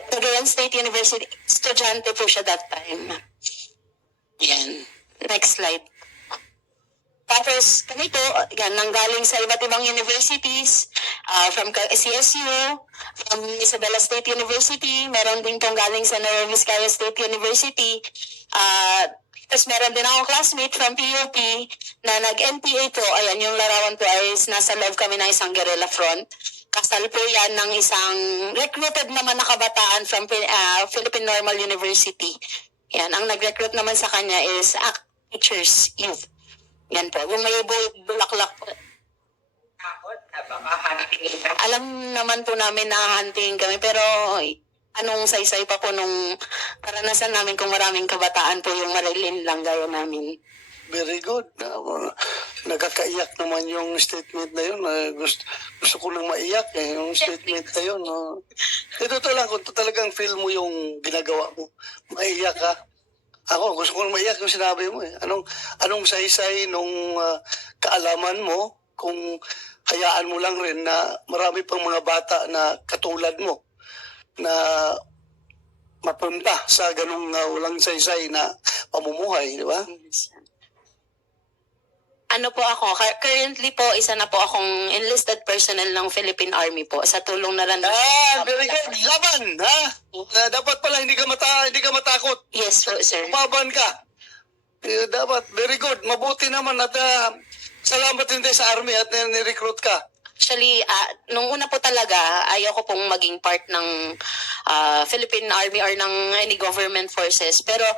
Cagayan State University, estudyante po siya that time. Yan. Next slide. Tapos, ganito, yan, nanggaling sa iba't ibang universities, from CSU, from Isabela State University, meron din pong galing sa Nueva Vizcaya State University, tapos meron din akong classmate from PUP na nag-NPA po. Ayan, yung larawan po ay nasa loob kami ng isang guerrilla front. Kasal po yan ng isang recruited naman na kabataan from Philippine Normal University. Yan, ang nag-recruit naman sa kanya is Teachers Youth. Yan po, yung may bulaklak po. Alam naman po namin na hunting kami, pero anong saysay pa po nung karanasan namin kung maraming kabataan po yung marilin lang gaya namin. Very good. Nagkakaiyak naman yung statement na yun. Gusto ko lang maiyak yung statement na yun. Ito lang, kung talagang feel mo yung ginagawa mo, maiyak ka. Ako, gusto kong maiyak yung sinabi mo eh. Anong saysay nung kaalaman mo kung hayaan mo lang rin na marami pang mga bata na katulad mo na mapunta sa ganung walang saysay na pamumuhay, di ba? Ano po ako, currently po, isa na po akong enlisted personnel ng Philippine Army po sa tulong na lang. Very good. Laban, ha? Dapat pala hindi ka matakot. Yes po, sir. Umaban ka. Dapat, very good. Mabuti naman at salamat din tayo sa Army at ni-recruit ka. Actually, nung una po talaga, ayaw ko pong maging part ng Philippine Army or ng any government forces. Pero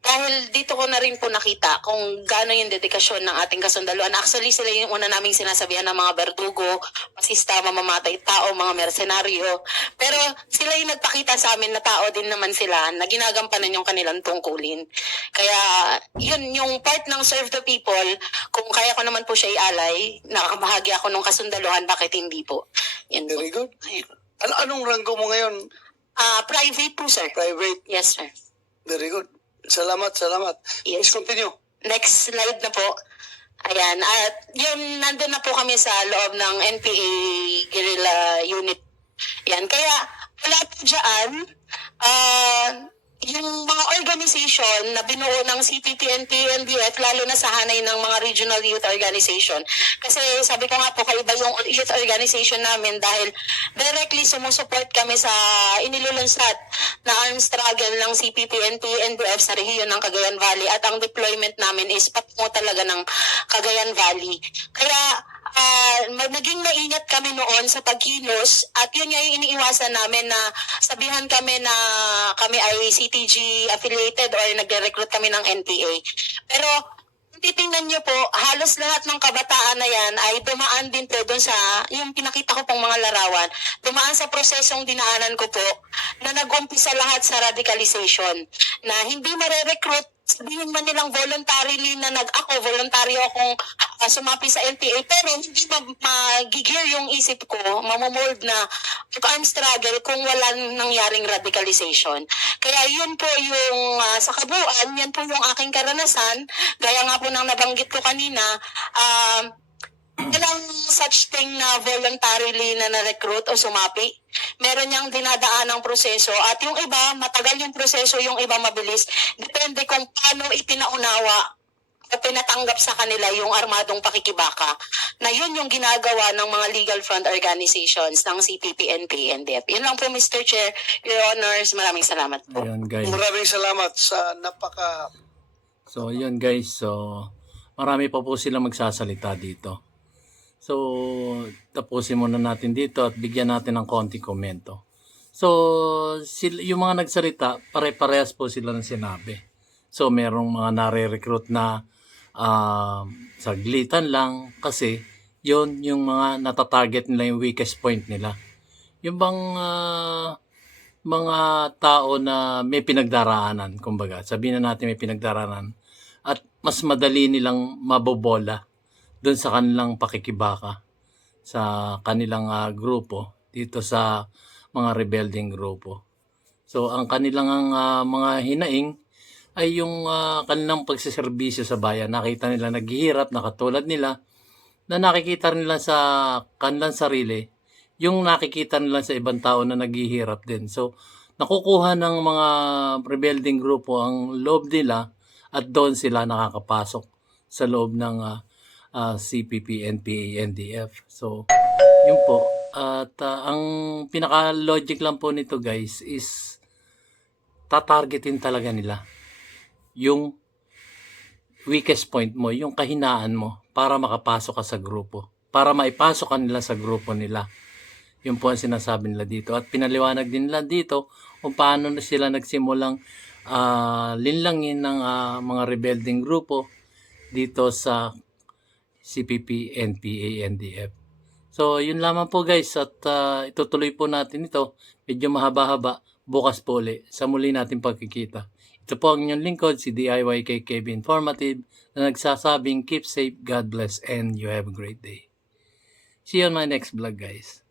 dahil dito ko na rin po nakita kung gaano yung dedikasyon ng ating kasundaluan. Actually, sila yung una naming sinasabihan ng mga berdugo, pasista, mamamatay tao, mga mersenaryo. Pero sila yung nagpakita sa amin na tao din naman sila na ginagampanan yung kanilang tungkulin. Kaya yun, yung part ng serve the people, kung kaya ko naman po siya ialay, nakakabahagi ako ng kasundaluhan, bakit hindi po? Yan po. Very good. Anong ranggo mo ngayon? Private po, sir. Private. Yes, sir. Very good. Salamat. Yes. Please continue. Next slide na po. Ayan. At yun, nandun na po kami sa loob ng NPA Guerrilla Unit. Yan. Kaya, wala po dyan, yung mga organization na binuo ng CPP, NPA, NDF, lalo na sa hanay ng mga regional youth organization. Kasi sabi ko nga po, kaiba yung youth organization namin dahil directly sumusuport kami sa inilulunsad na armed struggle ng CPP, NPA, NDF sa rehiyon ng Cagayan Valley at ang deployment namin is patungo talaga ng Cagayan Valley. Kaya naging maingat kami noon sa pagkilos at yun nga yung iniiwasan namin na sabihan kami na kami ay CTG affiliated or nagre-recruit kami ng NPA. Pero kung titingnan nyo po, halos lahat ng kabataan na yan ay dumaan din po doon sa, yung pinakita ko pong mga larawan, dumaan sa prosesong dinaanan ko po na nag-umpisa lahat sa radicalization na hindi mare-recruit, sabihin man nilang voluntarily na voluntaryo akong sumapi sa NPA, pero hindi magigir yung isip ko, mamomold na armed struggle kung walang nangyaring radicalization. Kaya yun po yung sa kabuuan, yan po yung aking karanasan. Gaya nga po ng nabanggit ko kanina, walang such thing na voluntarily na na-recruit o sumapi. Meron niyang dinadaan ng proseso at yung iba, matagal yung proseso, yung iba mabilis. Depende kung paano ipinaunawa o pinatanggap sa kanila yung armadong pakikibaka na yun yung ginagawa ng mga legal front organizations ng CPP, NPA, NDF. Yun lang po, Mr. Chair, Your Honors. Maraming salamat po. Ayan guys. Maraming salamat sa napaka... So, yun guys. So, marami pa po sila magsasalita dito. So, tapusin muna natin dito at bigyan natin ng konting komento. So, yung mga nagsalita, pare-parehas po sila ng sinabi. So, merong mga nare-recruit na saglitan lang kasi yun yung mga natatarget nila, yung weakest point nila. Yung bang mga tao na may pinagdaraanan, kumbaga, sabihin na natin may pinagdaraanan at mas madali nilang mabobola doon sa kanilang pakikibaka sa kanilang grupo dito sa mga rebelding grupo. So ang kanilang mga hinaing ay yung kanilang pagsiservisyo sa bayan. Nakita nila naghihirap na katulad nila na nakikita nila sa kanilang sarili yung nakikita nila sa ibang tao na naghihirap din. So nakukuha ng mga rebelding grupo ang loob nila at doon sila nakakapasok sa loob ng CPP, NPA, NDF. So, yun po. At ang pinaka-logic lang po nito guys is tatargetin talaga nila yung weakest point mo, yung kahinaan mo para makapasok ka sa grupo. Para maipasok ka nila sa grupo nila. Yun po ang sinasabi nila dito. At pinaliwanag din nila dito kung paano na sila nagsimulang linlangin ng mga rebelding grupo dito sa CPP, NPA, NDF. So, yun lamang po guys at itutuloy po natin ito. Medyo mahaba-haba. Bukas po ulit sa muli natin pagkikita. Ito po ang inyong lingkod, si DIYKKB Informative na nagsasabing keep safe, God bless, and you have a great day. See you on my next vlog guys.